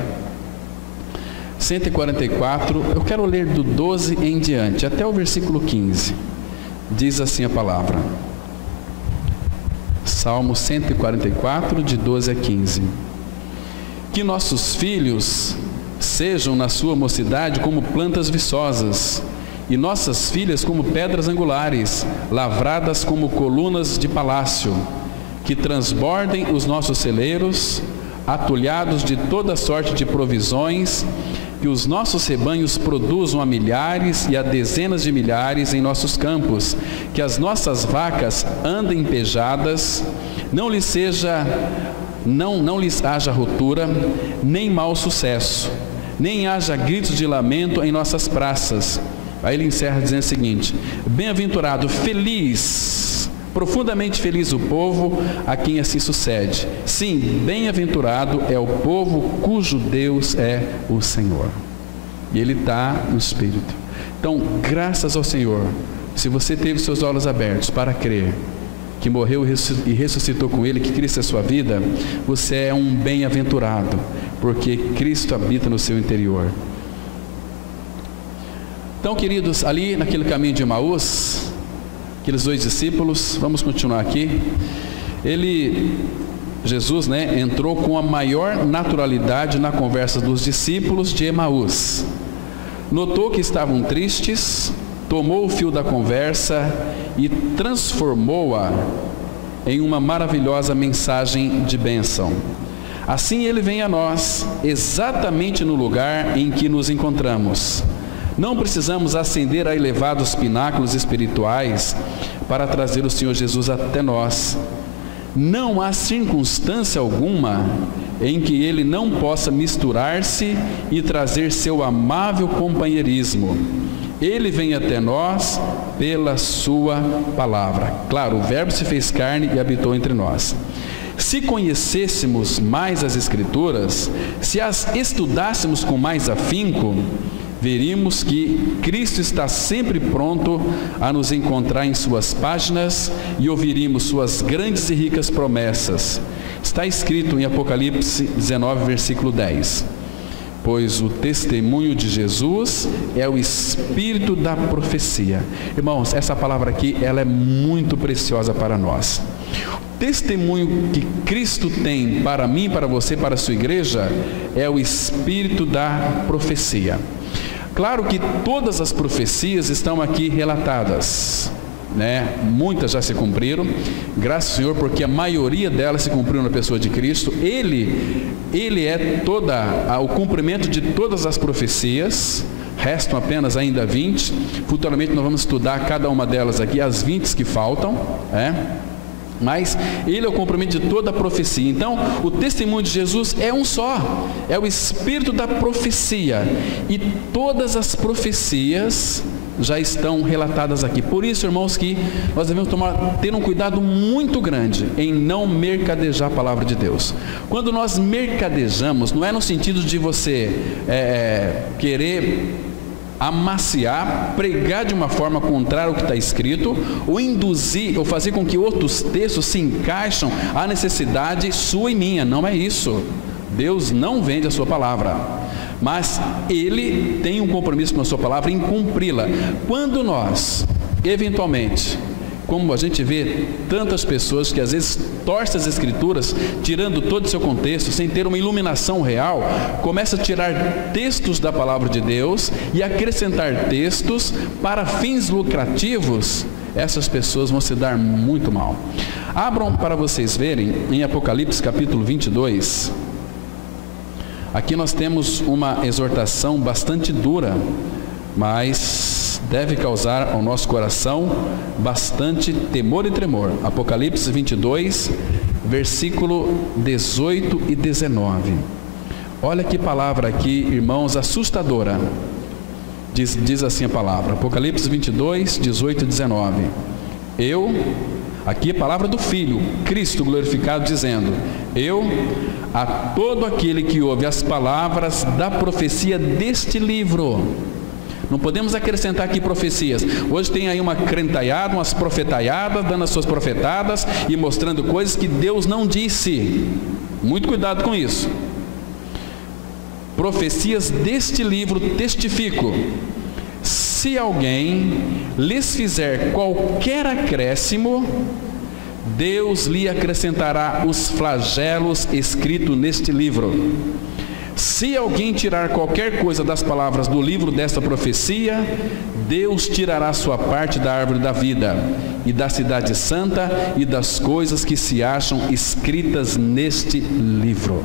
144, eu quero ler do 12 em diante, até o versículo 15. Diz assim a palavra. Salmo 144, de 12 a 15. Que nossos filhos sejam na sua mocidade como plantas viçosas, e nossas filhas como pedras angulares, lavradas como colunas de palácio, que transbordem os nossos celeiros, atulhados de toda sorte de provisões, que os nossos rebanhos produzam a milhares e a dezenas de milhares em nossos campos, que as nossas vacas andem pejadas, não lhes haja ruptura, nem mau sucesso, nem haja gritos de lamento em nossas praças. Aí ele encerra dizendo o seguinte: bem-aventurado, feliz, profundamente feliz o povo a quem assim sucede. Sim, bem-aventurado é o povo cujo Deus é o Senhor. E ele está no Espírito. Então, graças ao Senhor, se você teve seus olhos abertos para crer que morreu e ressuscitou com Ele, que Cristo é a sua vida, você é um bem-aventurado, porque Cristo habita no seu interior. Então, queridos, ali naquele caminho de Emaús, aqueles 2 discípulos, vamos continuar aqui, Jesus, entrou com a maior naturalidade na conversa dos discípulos de Emaús. Notou que estavam tristes, tomou o fio da conversa e transformou-a em uma maravilhosa mensagem de bênção. Assim ele vem a nós, exatamente no lugar em que nos encontramos. Não precisamos ascender a elevados pináculos espirituais para trazer o Senhor Jesus até nós. Não há circunstância alguma em que Ele não possa misturar-se e trazer seu amável companheirismo. Ele vem até nós pela sua palavra. Claro, o Verbo se fez carne e habitou entre nós. Se conhecêssemos mais as Escrituras, se as estudássemos com mais afinco, veríamos que Cristo está sempre pronto a nos encontrar em suas páginas e ouviríamos suas grandes e ricas promessas. Está escrito em Apocalipse 19, versículo 10. Pois o testemunho de Jesus é o espírito da profecia. Irmãos, essa palavra aqui, ela é muito preciosa para nós. O testemunho que Cristo tem para mim, para você, para a sua igreja, é o espírito da profecia. Claro que todas as profecias estão aqui relatadas, Muitas já se cumpriram, graças ao Senhor, porque a maioria delas se cumpriu na pessoa de Cristo. Ele é o cumprimento de todas as profecias. Restam apenas ainda 20. Futuramente nós vamos estudar cada uma delas aqui, as 20 que faltam, Mas Ele é o cumprimento de toda a profecia. Então, o testemunho de Jesus é um só, é o espírito da profecia. E todas as profecias já estão relatadas aqui. Por isso, irmãos, que nós devemos ter um cuidado muito grande em não mercadejar a palavra de Deus. Quando nós mercadejamos, não é no sentido de você querer amaciar, pregar de uma forma contrária ao que está escrito, ou induzir, ou fazer com que outros textos se encaixem à necessidade sua e minha. Não é isso. Deus não vende a sua palavra, mas Ele tem um compromisso com a sua palavra em cumpri-la. Quando nós, eventualmente, como a gente vê tantas pessoas que às vezes torcem as Escrituras, tirando todo o seu contexto, sem ter uma iluminação real, começa a tirar textos da palavra de Deus e acrescentar textos para fins lucrativos, essas pessoas vão se dar muito mal. Abram para vocês verem em Apocalipse capítulo 22. Aqui nós temos uma exortação bastante dura, mas deve causar ao nosso coração bastante temor e tremor. Apocalipse 22, versículo 18 e 19. Olha que palavra aqui, irmãos, assustadora. Diz assim a palavra, Apocalipse 22, 18 e 19. Aqui a palavra do Filho, Cristo glorificado, dizendo: eu, a todo aquele que ouve as palavras da profecia deste livro. Não podemos acrescentar aqui profecias. Hoje tem aí uma crentaiada, umas profetaiadas, dando as suas profetadas e mostrando coisas que Deus não disse. Muito cuidado com isso. Profecias deste livro testifico. Se alguém lhes fizer qualquer acréscimo, Deus lhe acrescentará os flagelos escritos neste livro. Se alguém tirar qualquer coisa das palavras do livro desta profecia, Deus tirará sua parte da árvore da vida, e da cidade santa, e das coisas que se acham escritas neste livro.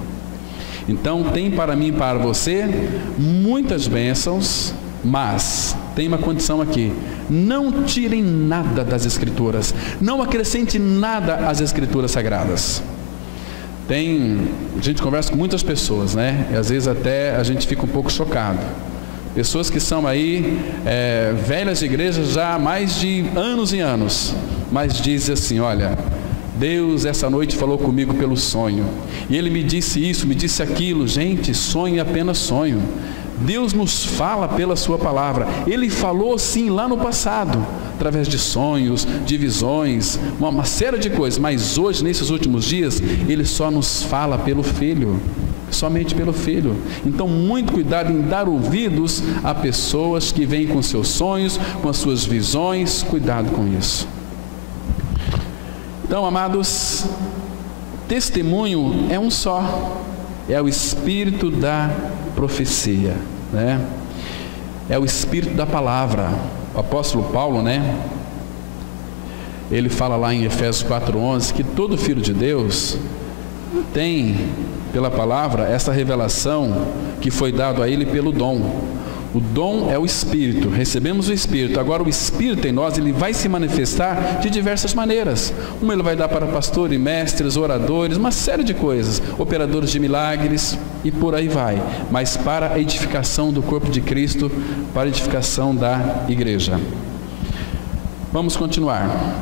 Então tem para mim e para você muitas bênçãos, mas tem uma condição aqui: não tirem nada das Escrituras, não acrescente nada às Escrituras Sagradas. A gente conversa com muitas pessoas, né? E às vezes até a gente fica um pouco chocado. Pessoas que são aí velhas de igreja já há mais de anos e anos, mas dizem assim: olha, Deus essa noite falou comigo pelo sonho, e Ele me disse isso, me disse aquilo. Gente, sonho é apenas sonho. Deus nos fala pela sua palavra. Ele falou sim lá no passado, através de sonhos, de visões, uma série de coisas, mas hoje, nesses últimos dias, Ele só nos fala pelo Filho, somente pelo Filho. Então muito cuidado em dar ouvidos a pessoas que vêm com seus sonhos, com as suas visões. Cuidado com isso. Então, amados, testemunho é um só, é o espírito da profecia, né? É o espírito da palavra. O apóstolo Paulo, né? Ele fala lá em Efésios 4:11 que todo filho de Deus tem pela palavra essa revelação que foi dado a ele pelo dom. O dom é o Espírito, recebemos o Espírito. Agora o Espírito em nós, ele vai se manifestar de diversas maneiras. Uma ele vai dar para pastores, mestres, oradores, uma série de coisas, operadores de milagres e por aí vai. Mas para a edificação do corpo de Cristo, para a edificação da igreja. Vamos continuar.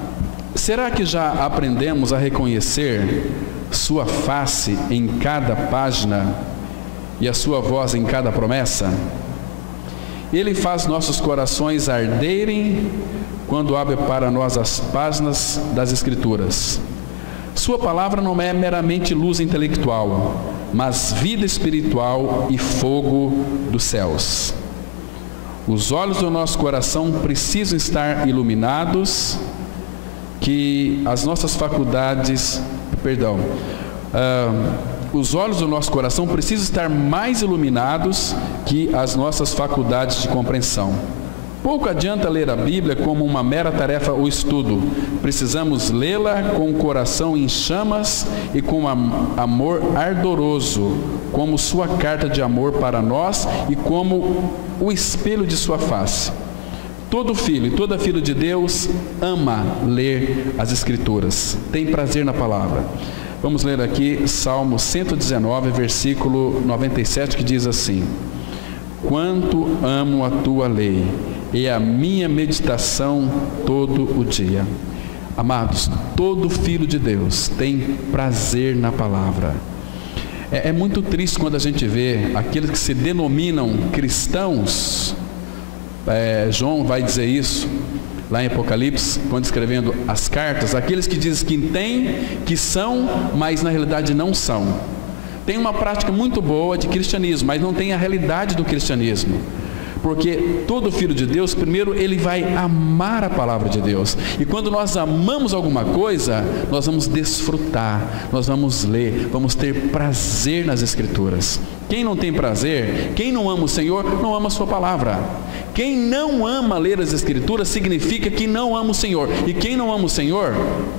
Será que já aprendemos a reconhecer sua face em cada página e a sua voz em cada promessa? Ele faz nossos corações arderem quando abre para nós as páginas das Escrituras. Sua palavra não é meramente luz intelectual, mas vida espiritual e fogo dos céus. Os olhos do nosso coração precisam estar iluminados, que as nossas faculdades, os olhos do nosso coração precisam estar mais iluminados que as nossas faculdades de compreensão. Pouco adianta ler a Bíblia como uma mera tarefa ou estudo. Precisamos lê-la com o coração em chamas e com amor ardoroso, como sua carta de amor para nós e como o espelho de sua face. Todo filho e toda filha de Deus ama ler as Escrituras, tem prazer na palavra. Vamos ler aqui Salmo 119, versículo 97, que diz assim: quanto amo a tua lei, e a minha meditação todo o dia. Amados, todo filho de Deus tem prazer na palavra. É muito triste quando a gente vê aqueles que se denominam cristãos. João vai dizer isso lá em Apocalipse, quando escrevendo as cartas, aqueles que dizem que têm, que são, mas na realidade não são. Tem uma prática muito boa de cristianismo, mas não tem a realidade do cristianismo. Porque todo filho de Deus, primeiro ele vai amar a palavra de Deus. E quando nós amamos alguma coisa, nós vamos desfrutar, nós vamos ler, vamos ter prazer nas Escrituras. Quem não tem prazer, quem não ama o Senhor, não ama a sua palavra. Quem não ama ler as Escrituras significa que não ama o Senhor. E quem não ama o Senhor,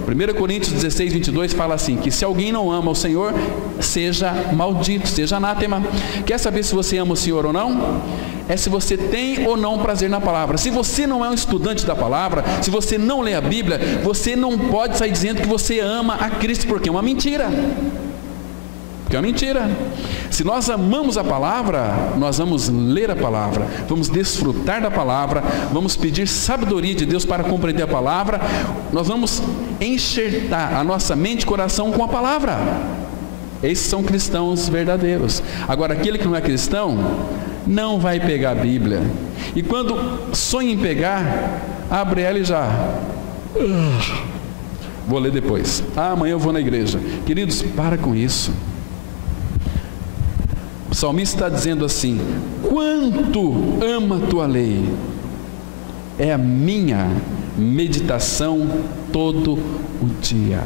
1 Coríntios 16, 22 fala assim, que se alguém não ama o Senhor, seja maldito, seja anátema. Quer saber se você ama o Senhor ou não? É se você tem ou não prazer na palavra. Se você não é um estudante da palavra, se você não lê a Bíblia, você não pode sair dizendo que você ama a Cristo, porque é uma mentira. Porque é uma mentira. Se nós amamos a palavra, nós vamos ler a palavra, vamos desfrutar da palavra, vamos pedir sabedoria de Deus para compreender a palavra, nós vamos enxertar a nossa mente e coração com a palavra. Esses são cristãos verdadeiros. Agora, aquele que não é cristão, não vai pegar a Bíblia. E quando sonha em pegar, abre ela e já... vou ler depois. Amanhã eu vou na igreja. Queridos, para com isso. O salmista está dizendo assim: quanto ama a tua lei, é a minha meditação todo o dia.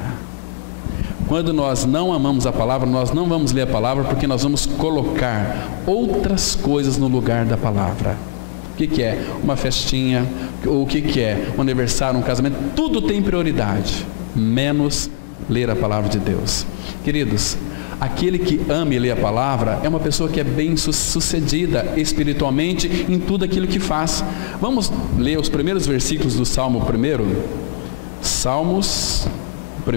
Quando nós não amamos a palavra, nós não vamos ler a palavra, porque nós vamos colocar outras coisas no lugar da palavra. O que é? Uma festinha, ou o que é? Um aniversário, um casamento, tudo tem prioridade, menos ler a palavra de Deus. Queridos, Aquele que ama e lê a palavra é uma pessoa que é bem sucedida espiritualmente em tudo aquilo que faz. Vamos ler os primeiros versículos do Salmo 1? Salmos 1.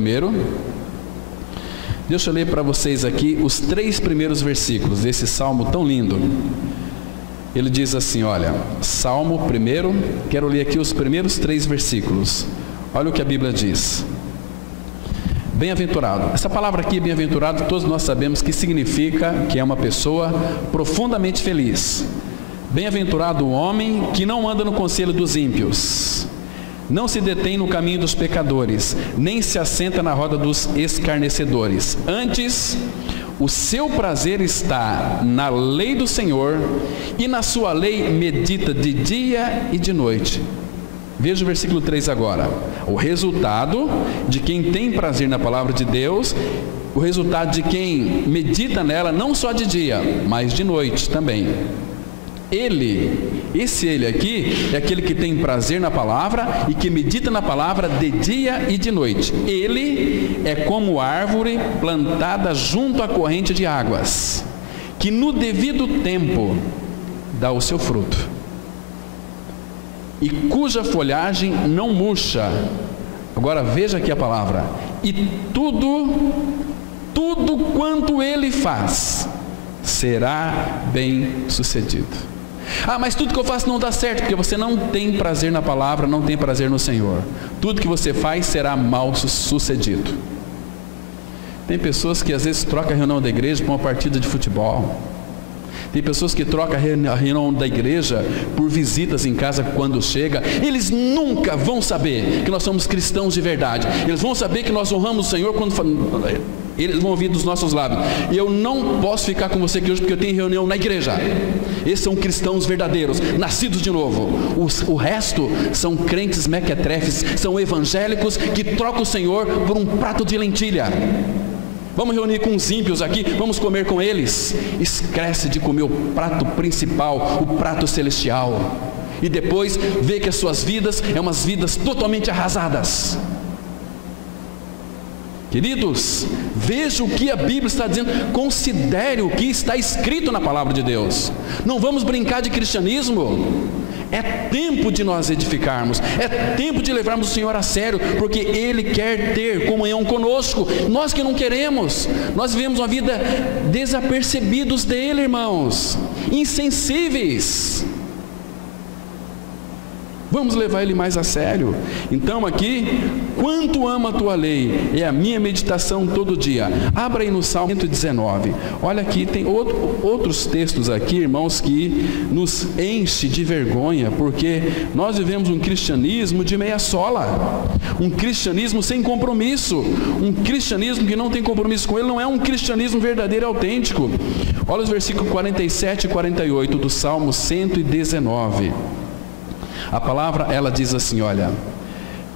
Deixa eu ler para vocês aqui os 3 primeiros versículos desse salmo tão lindo. Ele diz assim, olha, Salmo 1, quero ler aqui os primeiros 3 versículos. Olha o que a Bíblia diz. Bem-aventurado. Essa palavra aqui, bem-aventurado, todos nós sabemos que significa que é uma pessoa profundamente feliz. Bem-aventurado o homem que não anda no conselho dos ímpios, não se detém no caminho dos pecadores, nem se assenta na roda dos escarnecedores. Antes, o seu prazer está na lei do Senhor, e na sua lei medita de dia e de noite. Veja o versículo 3 agora. O resultado de quem tem prazer na palavra de Deus, o resultado de quem medita nela não só de dia, mas de noite também. Esse ele aqui é aquele que tem prazer na palavra e que medita na palavra de dia e de noite. Ele é como árvore plantada junto à corrente de águas, que no devido tempo dá o seu fruto, e cuja folhagem não murcha. Agora veja aqui a palavra. E tudo quanto ele faz será bem sucedido. Ah, mas tudo que eu faço não dá certo, porque você não tem prazer na palavra, não tem prazer no Senhor. Tudo que você faz será mal sucedido. Tem pessoas que às vezes trocam a reunião da igreja por uma partida de futebol. Tem pessoas que trocam a reunião da igreja por visitas em casa quando chega. Eles nunca vão saber que nós somos cristãos de verdade. Eles vão saber que nós honramos o Senhor quando eles vão ouvir dos nossos lábios: eu não posso ficar com você aqui hoje porque eu tenho reunião na igreja. Esses são cristãos verdadeiros, nascidos de novo. O resto são crentes mequetrefes, são evangélicos que trocam o Senhor por um prato de lentilha. Vamos reunir com os ímpios aqui, vamos comer com eles. Esquece de comer o prato principal, o prato celestial, e depois vê que as suas vidas são umas vidas totalmente arrasadas. Queridos, veja o que a Bíblia está dizendo, considere o que está escrito na palavra de Deus. Não vamos brincar de cristianismo. É tempo de nós edificarmos, é tempo de levarmos o Senhor a sério, porque Ele quer ter comunhão conosco. Nós que não queremos, nós vivemos uma vida desapercebidos dEle, irmãos, insensíveis. Vamos levar Ele mais a sério. Então aqui, quanto amo a tua lei, é a minha meditação todo dia. Abra aí no Salmo 119. Olha aqui, tem outros textos aqui, irmãos, que nos enche de vergonha, porque nós vivemos um cristianismo de meia sola, um cristianismo sem compromisso, um cristianismo que não tem compromisso com Ele, não é um cristianismo verdadeiro e autêntico. Olha os versículos 47 e 48 do Salmo 119. A palavra, ela diz assim, olha: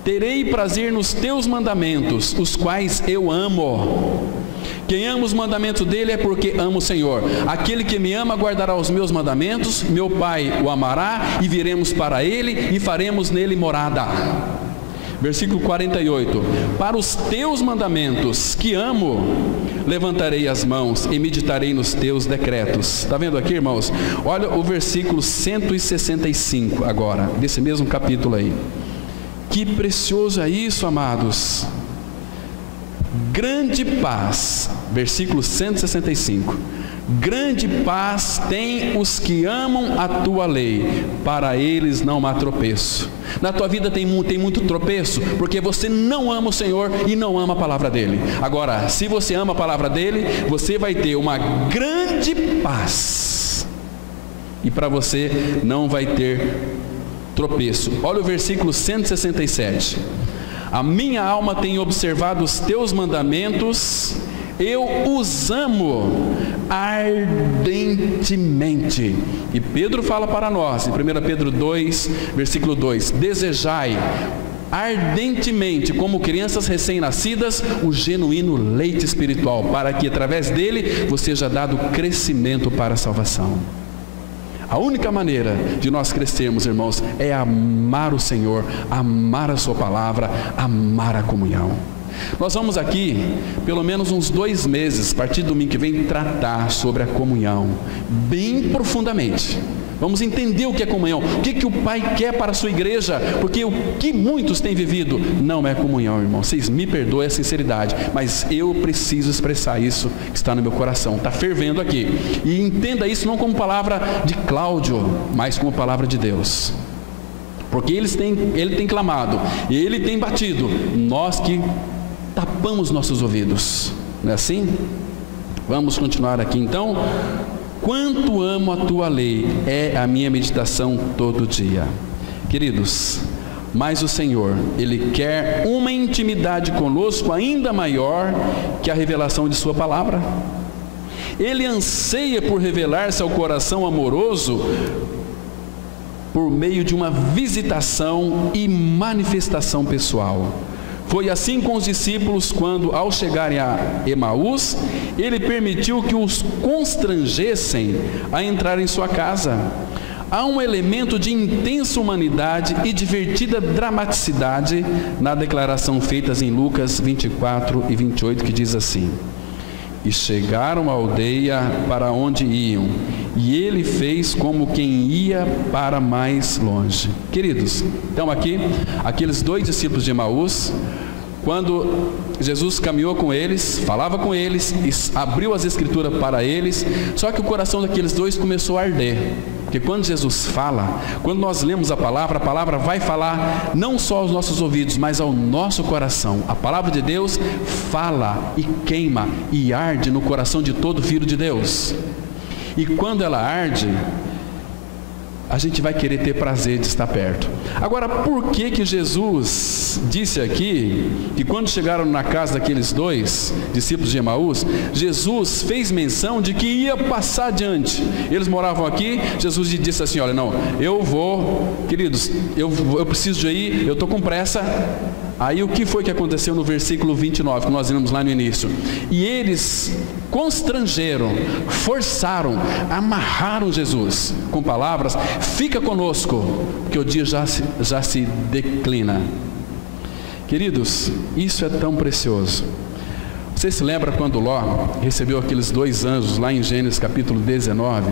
terei prazer nos teus mandamentos, os quais eu amo. Quem ama os mandamentos dele é porque ama o Senhor. Aquele que me ama guardará os meus mandamentos, meu Pai o amará, e viremos para ele e faremos nele morada. Versículo 48: para os teus mandamentos que amo, levantarei as mãos e meditarei nos teus decretos. Está vendo aqui, irmãos? Olha o versículo 165 agora, desse mesmo capítulo aí. Que precioso é isso, amados. Grande paz, versículo 165. Grande paz tem os que amam a tua lei, para eles não há tropeço. Na tua vida tem muito tropeço, porque você não ama o Senhor e não ama a palavra dEle. Agora, se você ama a palavra dEle, você vai ter uma grande paz, e para você não vai ter tropeço. Olha o versículo 167. A minha alma tem observado os teus mandamentos, eu os amo ardentemente. E Pedro fala para nós, em 1 Pedro 2, versículo 2: desejai ardentemente, como crianças recém-nascidas, o genuíno leite espiritual, para que através dele você seja dado crescimento para a salvação. A única maneira de nós crescermos, irmãos, é amar o Senhor, amar a sua palavra, amar a comunhão. Nós vamos aqui, pelo menos uns 2 meses, a partir do domingo que vem, tratar sobre a comunhão, bem profundamente. Vamos entender o que é comunhão, o que o Pai quer para a sua igreja, porque o que muitos têm vivido não é comunhão, irmão. Vocês me perdoem a sinceridade, mas eu preciso expressar isso que está no meu coração, está fervendo aqui. E entenda isso não como palavra de Cláudio, mas como palavra de Deus. Porque ele tem clamado, e ele tem batido, nós que tapamos nossos ouvidos, não é assim? Vamos continuar aqui então. Quanto amo a tua lei, é a minha meditação todo dia. Queridos, mas o Senhor, Ele quer uma intimidade conosco ainda maior que a revelação de sua palavra. Ele anseia por revelar-se ao coração amoroso por meio de uma visitação e manifestação pessoal. Foi assim com os discípulos quando, ao chegarem a Emaús, ele permitiu que os constrangessem a entrar em sua casa. Há um elemento de intensa humanidade e divertida dramaticidade na declaração feita em Lucas 24 e 28, que diz assim: e chegaram à aldeia para onde iam, e ele fez como quem ia para mais longe. Queridos, então aqui, aqueles 2 discípulos de Emaús, quando Jesus caminhou com eles, falava com eles, abriu as escrituras para eles, só que o coração daqueles 2 começou a arder. Porque quando Jesus fala, quando nós lemos a palavra vai falar não só aos nossos ouvidos, mas ao nosso coração. A palavra de Deus fala e queima e arde no coração de todo filho de Deus. E quando ela arde, a gente vai querer ter prazer de estar perto. Agora, por que Jesus disse aqui que quando chegaram na casa daqueles 2 discípulos de Emaús, Jesus fez menção de que ia passar adiante? Eles moravam aqui, Jesus disse assim: olha, não, eu vou, queridos, eu preciso de ir, eu estou com pressa. Aí o que foi que aconteceu no versículo 29, que nós vimos lá no início? E eles constrangeram, forçaram, amarraram Jesus com palavras: fica conosco, porque o dia já se declina. Queridos, isso é tão precioso. Você se lembra quando Ló recebeu aqueles 2 anjos lá em Gênesis capítulo 19?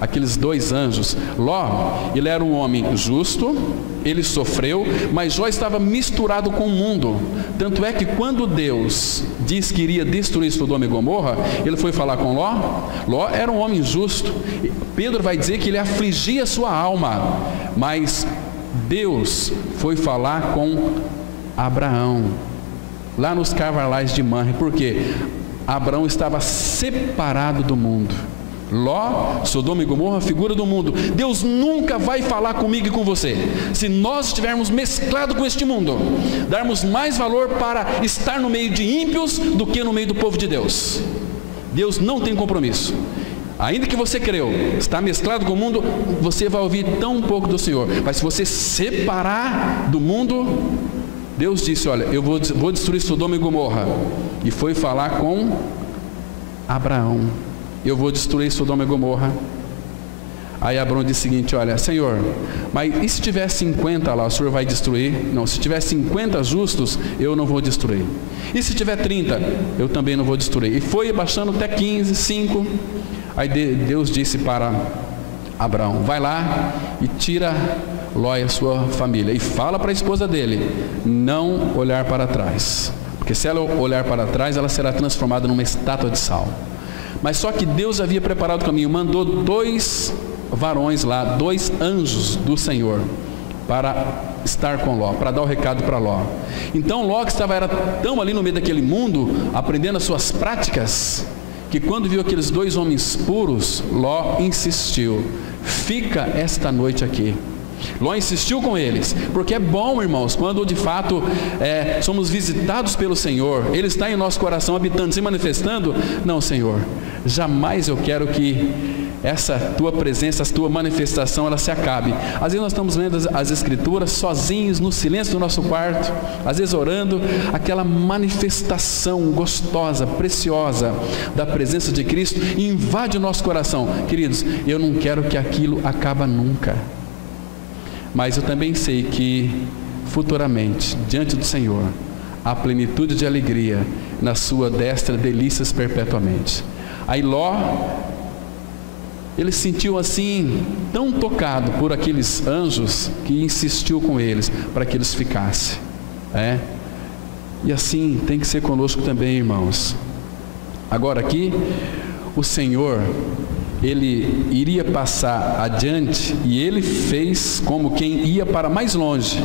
Aqueles 2 anjos. Ló, ele era um homem justo, ele sofreu, mas Ló estava misturado com o mundo. Tanto é que quando Deus diz que iria destruir Sodoma e Gomorra, ele foi falar com Ló. Ló era um homem justo. Pedro vai dizer que ele afligia a sua alma, mas Deus foi falar com Abraão, lá nos carvalhais de Manre. Por quê? Abraão estava separado do mundo. Ló, Sodoma e Gomorra, figura do mundo. Deus nunca vai falar comigo e com você se nós estivermos mesclados com este mundo, darmos mais valor para estar no meio de ímpios do que no meio do povo de Deus. Deus não tem compromisso. Ainda que você creu, está mesclado com o mundo, você vai ouvir tão pouco do Senhor. Mas se você separar do mundo, Deus disse: olha, eu vou destruir Sodoma e Gomorra. E foi falar com Abraão: eu vou destruir Sodoma e Gomorra. Aí Abraão disse o seguinte: olha, Senhor, mas e se tiver 50 lá, o Senhor vai destruir? Não, se tiver 50 justos, eu não vou destruir. E se tiver 30, eu também não vou destruir. E foi baixando até 15, 5. Aí Deus disse para Abraão: vai lá e tira Ló e a sua família, e fala para a esposa dele não olhar para trás, porque se ela olhar para trás, ela será transformada numa estátua de sal. Mas só que Deus havia preparado o caminho, mandou 2 varões lá, 2 anjos do Senhor, para estar com Ló, para dar o recado para Ló. Então Ló, que era tão ali no meio daquele mundo, aprendendo as suas práticas, que quando viu aqueles 2 homens puros, Ló insistiu: fica esta noite aqui. Ló insistiu com eles, porque é bom, irmãos, quando de fato somos visitados pelo Senhor, Ele está em nosso coração, habitando, se manifestando. Não, Senhor, jamais eu quero que essa tua presença, essa tua manifestação, ela se acabe. Às vezes nós estamos lendo as escrituras sozinhos, no silêncio do nosso quarto, às vezes orando, aquela manifestação gostosa, preciosa da presença de Cristo invade o nosso coração. Queridos, eu não quero que aquilo acabe nunca. Mas eu também sei que futuramente, diante do Senhor, há plenitude de alegria, na sua destra delícias perpetuamente. Aí Ló, ele se sentiu assim, tão tocado por aqueles anjos, que insistiu com eles, para que eles ficassem. E assim tem que ser conosco também, irmãos. Agora aqui, o Senhor, Ele iria passar adiante, e Ele fez como quem ia para mais longe.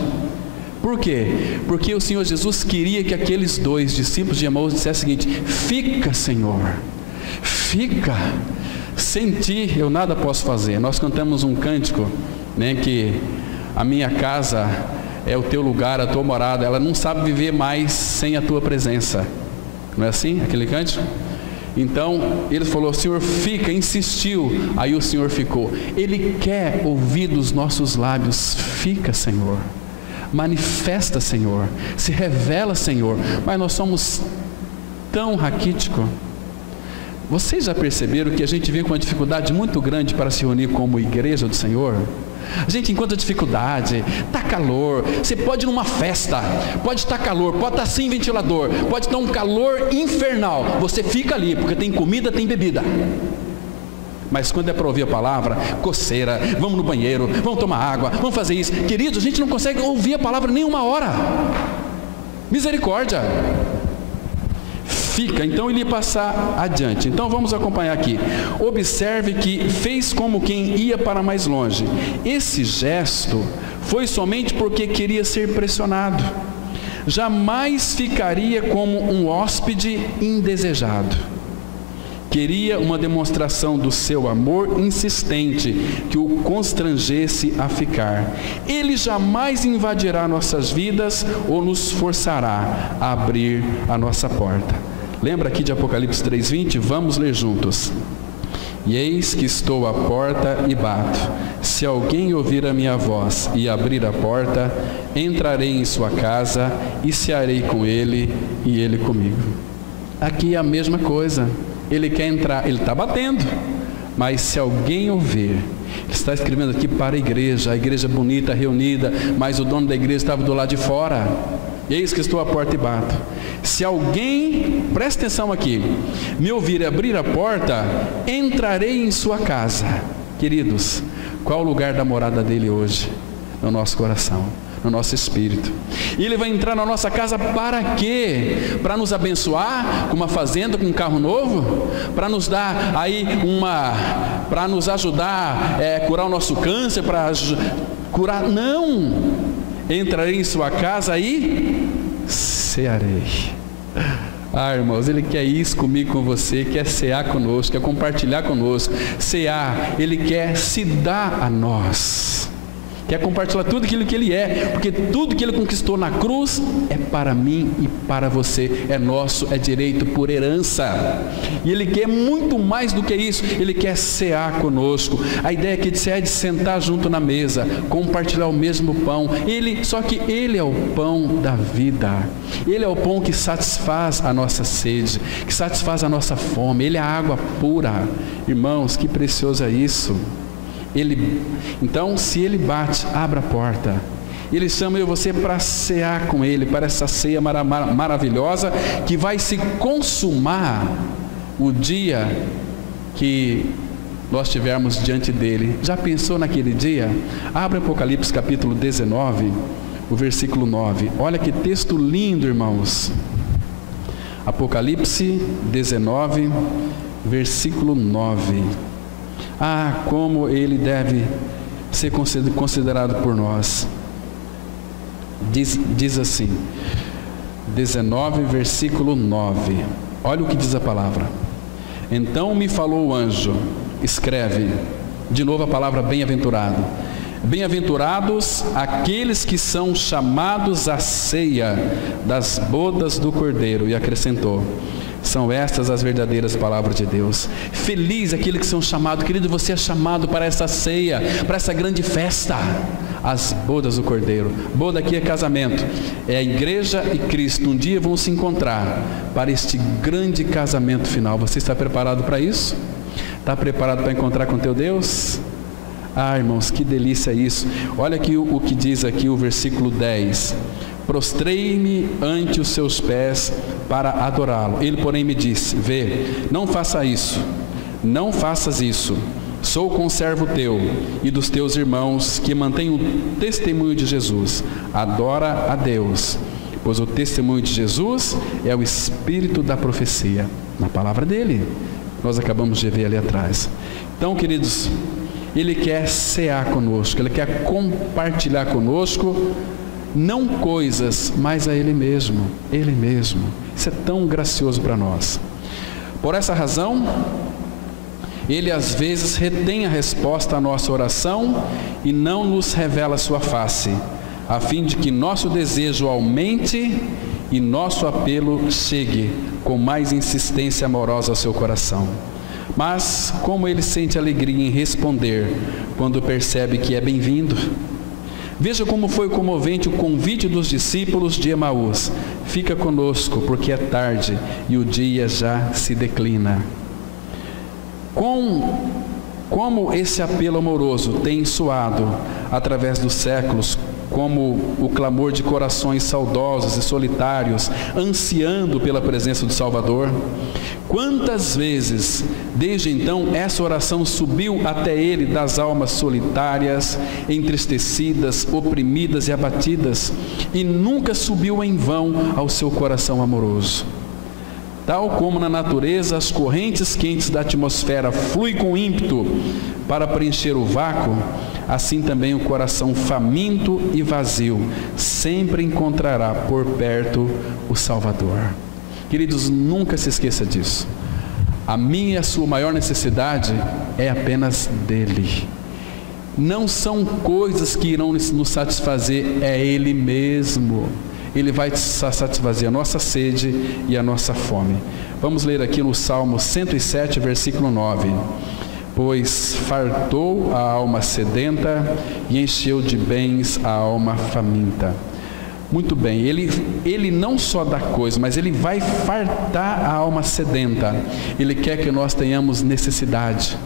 Por quê? Porque o Senhor Jesus queria que aqueles dois discípulos de Emaús dissessem o seguinte: fica, Senhor, fica, sem ti eu nada posso fazer. Nós cantamos um cântico, que a minha casa é o teu lugar, a tua morada, ela não sabe viver mais sem a tua presença. Não é assim, aquele cântico? Então, ele falou: Senhor, fica, insistiu, aí o Senhor ficou. Ele quer ouvir dos nossos lábios: fica, Senhor, manifesta, Senhor, se revela, Senhor. Mas nós somos tão raquíticos. Vocês já perceberam que a gente vem com uma dificuldade muito grande para se reunir como igreja do Senhor? A gente encontra dificuldade, está calor, você pode ir numa festa, pode estar calor, pode estar sem ventilador, pode estar um calor infernal, você fica ali, porque tem comida, tem bebida. Mas quando é para ouvir a palavra, coceira, vamos no banheiro, vamos tomar água, vamos fazer isso. Queridos, a gente não consegue ouvir a palavra nem uma hora. Misericórdia. Fica, então ele ia passar adiante. Então vamos acompanhar aqui. Observe que fez como quem ia para mais longe. Esse gesto foi somente porque queria ser pressionado. Jamais ficaria como um hóspede indesejado. Queria uma demonstração do seu amor insistente, que o constrangesse a ficar. Ele jamais invadirá nossas vidas ou nos forçará a abrir a nossa porta. Lembra aqui de Apocalipse 3:20? Vamos ler juntos. E eis que estou à porta e bato. Se alguém ouvir a minha voz e abrir a porta, entrarei em sua casa e cearei com ele e ele comigo. Aqui é a mesma coisa. Ele quer entrar, ele está batendo, mas se alguém ouvir, ele está escrevendo aqui para a igreja bonita, reunida, mas o dono da igreja estava do lado de fora. Eis que estou à porta e bato. Se alguém, presta atenção aqui, me ouvir e abrir a porta, entrarei em sua casa. Queridos, qual o lugar da morada dele hoje? No nosso coração, no nosso espírito. E ele vai entrar na nossa casa para quê? Para nos abençoar com uma fazenda, com um carro novo? Para nos dar aí para nos ajudar a curar o nosso câncer, para curar? Não! Entrarei em sua casa e cearei. Irmãos, Ele quer isso comigo, com você, quer cear conosco, quer compartilhar conosco. Cear, Ele quer se dar a nós, quer compartilhar tudo aquilo que Ele é, porque tudo que Ele conquistou na cruz é para mim e para você, é nosso, é direito por herança. E Ele quer muito mais do que isso, Ele quer cear conosco. A ideia aqui de cear é de sentar junto na mesa, compartilhar o mesmo pão. Só que Ele é o pão da vida, Ele é o pão que satisfaz a nossa sede, que satisfaz a nossa fome, Ele é a água pura. Irmãos, que precioso é isso. Então, se Ele bate, abra a porta. Ele chama eu e você para cear com Ele, para essa ceia maravilhosa, que vai se consumar o dia que nós estivermos diante dEle. Já pensou naquele dia? Abre Apocalipse capítulo 19, o versículo 9. Olha que texto lindo, irmãos. Apocalipse 19, versículo 9. Ah, como ele deve ser considerado por nós. Diz assim, 19, versículo 9. Olha o que diz a palavra. Então me falou o anjo, escreve, de novo a palavra bem-aventurado. Bem-aventurados aqueles que são chamados à ceia das bodas do Cordeiro. E acrescentou, são estas as verdadeiras palavras de Deus. Feliz aquele que são chamados. Querido, você é chamado para essa ceia, para essa grande festa, as bodas do Cordeiro. Boda aqui é casamento, é a igreja e Cristo um dia vão se encontrar para este grande casamento final. Você está preparado para isso? Está preparado para encontrar com teu Deus? Ah, irmãos, que delícia isso. Olha aqui o que diz aqui o versículo 10. prostrei-me ante os seus pés para adorá-lo. Ele, porém, me disse: vê, não faça isso, não faças isso. Sou conservo teu e dos teus irmãos que mantêm o testemunho de Jesus. Adora a Deus, pois o testemunho de Jesus é o espírito da profecia. Na palavra dele, nós acabamos de ver ali atrás. Então, queridos, ele quer cear conosco, ele quer compartilhar conosco, não coisas, mas a ele mesmo, ele mesmo. Isso é tão gracioso para nós. Por essa razão, ele às vezes retém a resposta à nossa oração e não nos revela a sua face, a fim de que nosso desejo aumente e nosso apelo chegue com mais insistência amorosa ao seu coração. Mas como ele sente alegria em responder quando percebe que é bem-vindo. Veja como foi comovente o convite dos discípulos de Emaús: fica conosco, porque é tarde e o dia já se declina. Como esse apelo amoroso tem soado através dos séculos, como o clamor de corações saudosos e solitários, ansiando pela presença do Salvador. Quantas vezes, desde então, essa oração subiu até ele das almas solitárias, entristecidas, oprimidas e abatidas, e nunca subiu em vão ao seu coração amoroso. Tal como na natureza as correntes quentes da atmosfera fluem com ímpeto para preencher o vácuo, assim também o coração faminto e vazio sempre encontrará por perto o Salvador. Queridos, nunca se esqueça disso. A minha e a sua maior necessidade é apenas dele. Não são coisas que irão nos satisfazer, é ele mesmo. Ele vai satisfazer a nossa sede e a nossa fome. Vamos ler aqui no Salmo 107, versículo 9. Pois fartou a alma sedenta e encheu de bens a alma faminta. Muito bem, ele não só dá coisa, mas ele vai fartar a alma sedenta. Ele quer que nós tenhamos necessidade.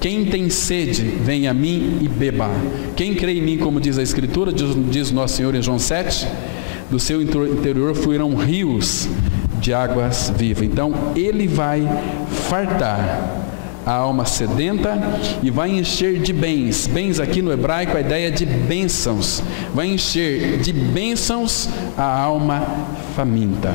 Quem tem sede, venha a mim e beba. Quem crê em mim, como diz a Escritura, diz nosso Senhor em João 7, do seu interior fluirão rios de águas vivas. Então, ele vai fartar a alma sedenta e vai encher de bens. Bens aqui no hebraico, a ideia de bênçãos. Vai encher de bênçãos a alma faminta.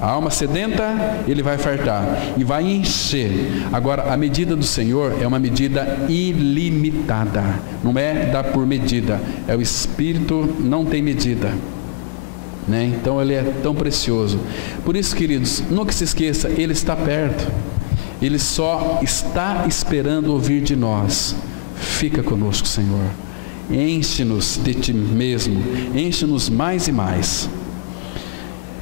A alma sedenta, ele vai fartar e vai encher. Agora, a medida do Senhor é uma medida ilimitada. Não é dar por medida. É o Espírito, não tem medida. Então ele é tão precioso. Por isso, queridos, nunca se esqueça, ele está perto. Ele só está esperando ouvir de nós: fica conosco, Senhor. Enche-nos de ti mesmo, enche-nos mais e mais.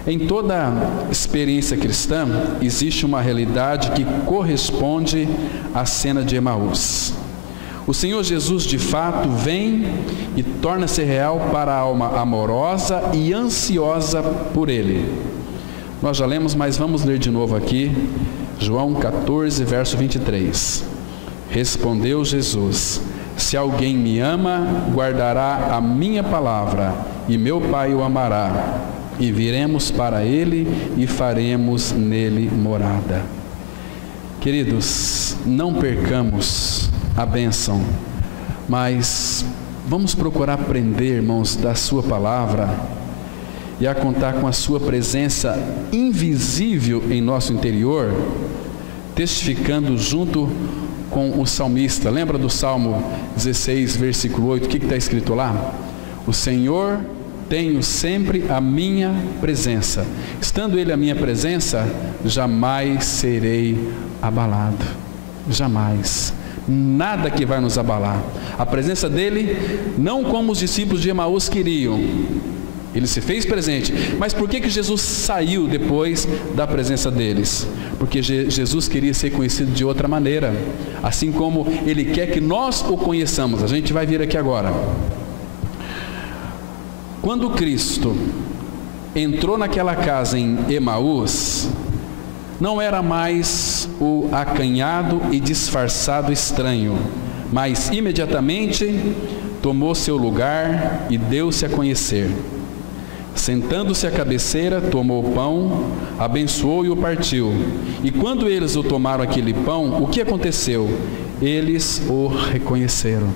Em toda experiência cristã existe uma realidade que corresponde à cena de Emaús. O Senhor Jesus de fato vem e torna-se real para a alma amorosa e ansiosa por Ele. Nós já lemos, mas vamos ler de novo aqui, João 14, verso 23. Respondeu Jesus: se alguém me ama, guardará a minha palavra, e meu Pai o amará, e viremos para Ele e faremos nele morada. Queridos, não percamos a bênção, mas vamos procurar aprender, irmãos, da sua palavra e a contar com a sua presença invisível em nosso interior, testificando junto com o salmista. Lembra do Salmo 16, versículo 8, o que está escrito lá? O Senhor tenho sempre a minha presença. Estando Ele a minha presença, jamais serei abalado. Jamais. Nada que vai nos abalar. A presença dEle, não como os discípulos de Emaús queriam. Ele se fez presente. Mas por que Jesus saiu depois da presença deles? Porque Jesus queria ser conhecido de outra maneira. Assim como Ele quer que nós o conheçamos. A gente vai vir aqui agora. Quando Cristo entrou naquela casa em Emaús, não era mais o acanhado e disfarçado estranho, mas imediatamente tomou seu lugar e deu-se a conhecer. Sentando-se à cabeceira, tomou o pão, abençoou e o partiu. E quando eles o tomaram aquele pão, o que aconteceu? Eles o reconheceram.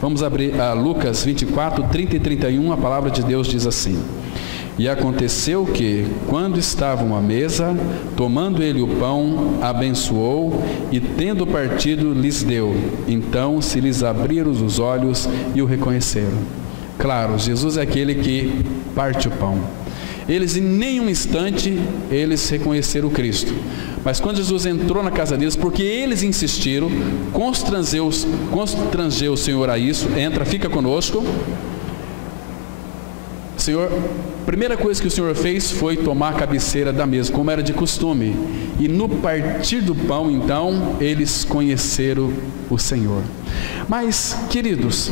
Vamos abrir a Lucas 24, 30 e 31, a palavra de Deus diz assim: E aconteceu que, quando estavam à mesa, tomando ele o pão, abençoou e, tendo partido, lhes deu. Então se lhes abriram os olhos e o reconheceram. Claro, Jesus é aquele que parte o pão. Eles em nenhum instante, eles reconheceram o Cristo. Mas quando Jesus entrou na casa deles, porque eles insistiram, constrangeu o Senhor a isso, entra, fica conosco. Senhor, primeira coisa que o Senhor fez foi tomar a cabeceira da mesa, como era de costume. E no partir do pão, então, eles conheceram o Senhor. Mas, queridos,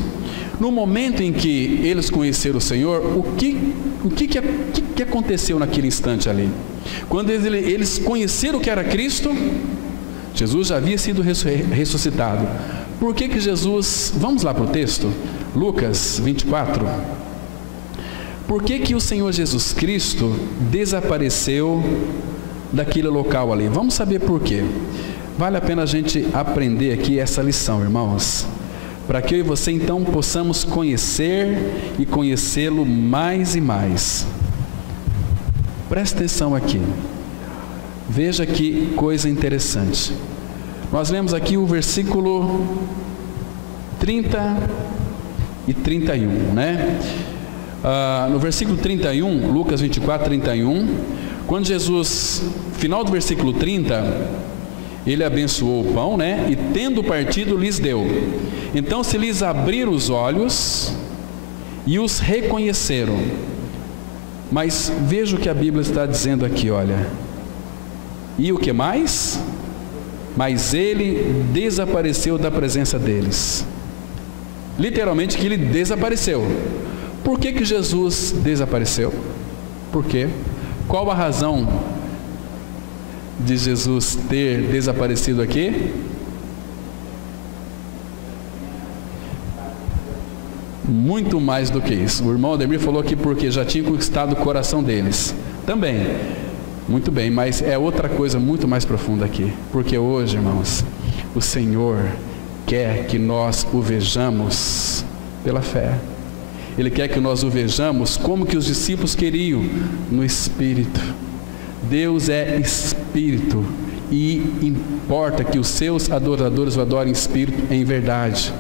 no momento em que eles conheceram o Senhor, o que aconteceu naquele instante ali? Quando eles conheceram que era Cristo, Jesus já havia sido ressuscitado. Por que Jesus... Vamos lá para o texto, Lucas 24. Por que o Senhor Jesus Cristo desapareceu daquele local ali? Vamos saber por quê. Vale a pena a gente aprender aqui essa lição, irmãos, para que eu e você então possamos conhecer e conhecê-lo mais e mais. Presta atenção aqui. Veja que coisa interessante. Nós lemos aqui o versículo 30 e 31, né? No versículo 31, Lucas 24, 31, quando Jesus, final do versículo 30, ele abençoou o pão, né? E tendo partido, lhes deu. Então se lhes abriram os olhos e os reconheceram. Mas veja o que a Bíblia está dizendo aqui, olha. E o que mais? Mas ele desapareceu da presença deles. Literalmente que ele desapareceu. Por que Jesus desapareceu? Por quê? Qual a razão de Jesus ter desaparecido aqui? Muito mais do que isso. O irmão Ademir falou aqui porque já tinha conquistado o coração deles. Também. Muito bem, mas é outra coisa muito mais profunda aqui. Porque hoje, irmãos, o Senhor quer que nós o vejamos pela fé. Ele quer que nós o vejamos como que os discípulos queriam, no Espírito. Deus é Espírito e importa que os seus adoradores o adorem em Espírito em verdade.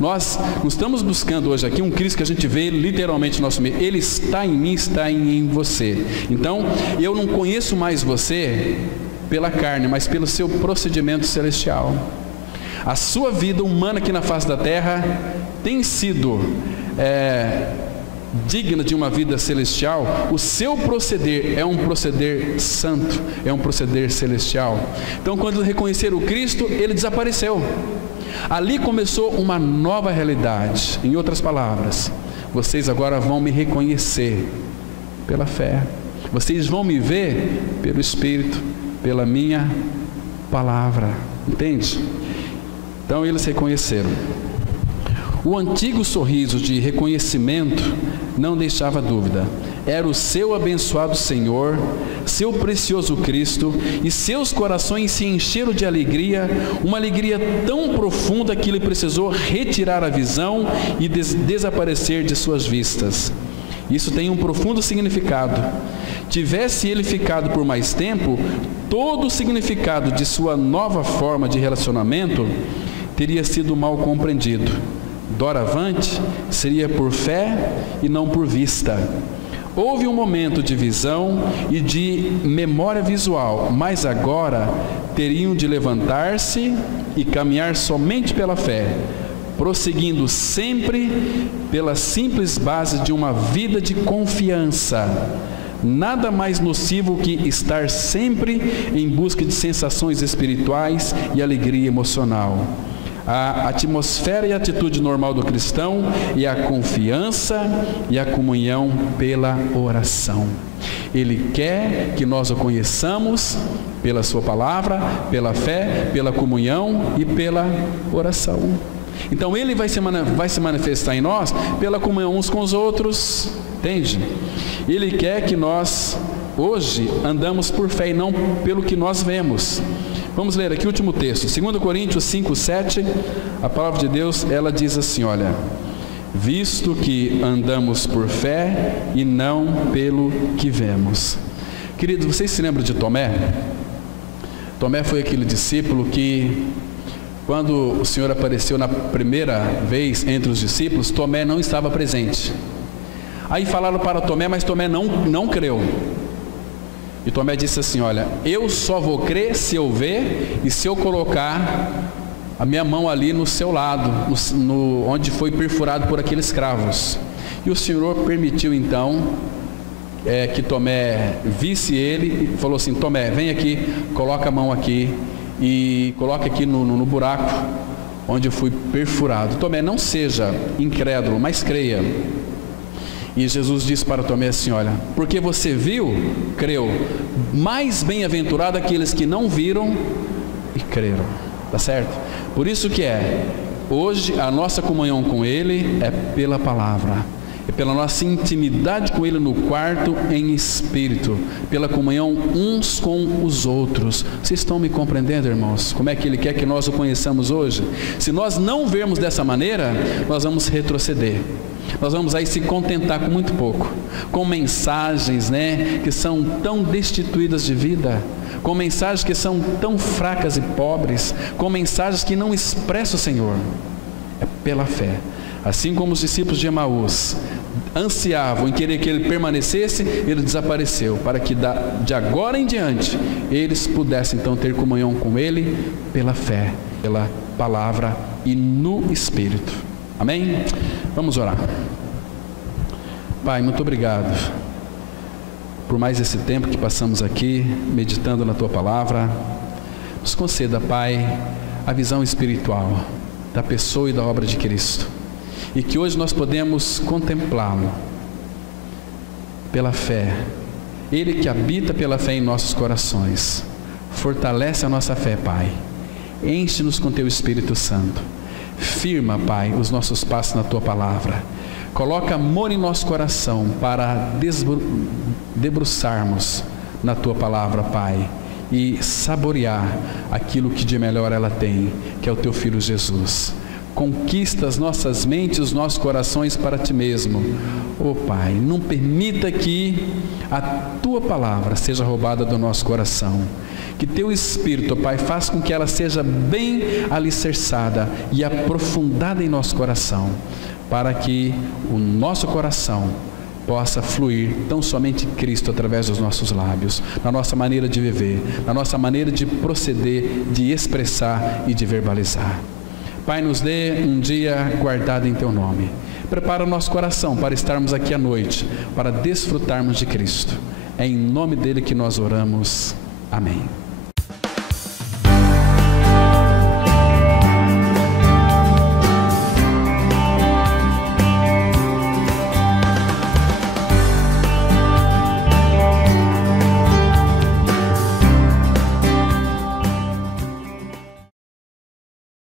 Nós não estamos buscando hoje aqui um Cristo que a gente vê literalmente no nosso meio. Ele está em mim, está em você. Então, eu não conheço mais você pela carne, mas pelo seu procedimento celestial. A sua vida humana aqui na face da terra tem sido digna de uma vida celestial. O seu proceder é um proceder santo, é um proceder celestial. Então, quando eles reconheceram o Cristo, ele desapareceu. Ali começou uma nova realidade. Em outras palavras, vocês agora vão me reconhecer pela fé. Vocês vão me ver pelo Espírito, pela minha palavra. Entende? Então eles reconheceram. O antigo sorriso de reconhecimento não deixava dúvida. Era o seu abençoado Senhor, seu precioso Cristo, e seus corações se encheram de alegria, uma alegria tão profunda que ele precisou retirar a visão e desaparecer de suas vistas. Isso tem um profundo significado. Tivesse ele ficado por mais tempo, todo o significado de sua nova forma de relacionamento teria sido mal compreendido. Doravante, seria por fé e não por vista. Houve um momento de visão e de memória visual, mas agora teriam de levantar-se e caminhar somente pela fé, prosseguindo sempre pela simples base de uma vida de confiança. Nada mais nocivo que estar sempre em busca de sensações espirituais e alegria emocional. A atmosfera e a atitude normal do cristão é a confiança e a comunhão pela oração. Ele quer que nós o conheçamos pela sua palavra, pela fé, pela comunhão e pela oração. Então ele vai se manifestar em nós pela comunhão uns com os outros, entende? Ele quer que nós, hoje, andamos por fé e não pelo que nós vemos. Vamos ler aqui o último texto, 2 Coríntios 5, 7, a palavra de Deus, ela diz assim, olha: visto que andamos por fé e não pelo que vemos. Queridos, vocês se lembram de Tomé? Tomé foi aquele discípulo que, quando o Senhor apareceu na primeira vez entre os discípulos, Tomé não estava presente. Aí falaram para Tomé, mas Tomé não creu. E Tomé disse assim, olha, eu só vou crer se eu ver e se eu colocar a minha mão ali no seu lado, onde foi perfurado por aqueles cravos. E o Senhor permitiu então que Tomé visse ele e falou assim, Tomé, vem aqui, coloca a mão aqui e coloca aqui no buraco onde eu fui perfurado. Tomé, não seja incrédulo, mas creia. E Jesus disse para Tomé assim, olha, porque você viu, creu. Mais bem-aventurado aqueles que não viram e creram. Tá certo? Por isso que hoje a nossa comunhão com Ele é pela palavra, é pela nossa intimidade com Ele no quarto em espírito, pela comunhão uns com os outros. Vocês estão me compreendendo, irmãos? Como é que Ele quer que nós o conheçamos hoje? Se nós não vermos dessa maneira, nós vamos retroceder. Nós vamos aí se contentar com muito pouco, com mensagens, que são tão destituídas de vida, com mensagens que são tão fracas e pobres, com mensagens que não expressam o Senhor. É pela fé. Assim como os discípulos de Emaús ansiavam em querer que ele permanecesse, ele desapareceu, para que de agora em diante eles pudessem então ter comunhão com ele pela fé, pela palavra e no Espírito. Amém? Vamos orar. Pai, muito obrigado por mais esse tempo que passamos aqui meditando na Tua palavra. Nos conceda, Pai, a visão espiritual da pessoa e da obra de Cristo, e que hoje nós podemos contemplá-lo pela fé. Ele que habita pela fé em nossos corações, fortalece a nossa fé, Pai. Enche-nos com Teu Espírito Santo. Firma, Pai, os nossos passos na Tua palavra. Coloca amor em nosso coração para debruçarmos na Tua palavra, Pai, e saborear aquilo que de melhor ela tem, que é o Teu Filho Jesus. Conquista as nossas mentes, os nossos corações para Ti mesmo. Oh, Pai, não permita que a Tua palavra seja roubada do nosso coração. Que Teu Espírito, Pai, faça com que ela seja bem alicerçada e aprofundada em nosso coração, para que o nosso coração possa fluir tão somente Cristo através dos nossos lábios, na nossa maneira de viver, na nossa maneira de proceder, de expressar e de verbalizar. Pai, nos dê um dia guardado em Teu nome. Prepara o nosso coração para estarmos aqui à noite, para desfrutarmos de Cristo. É em nome dEle que nós oramos. Amém.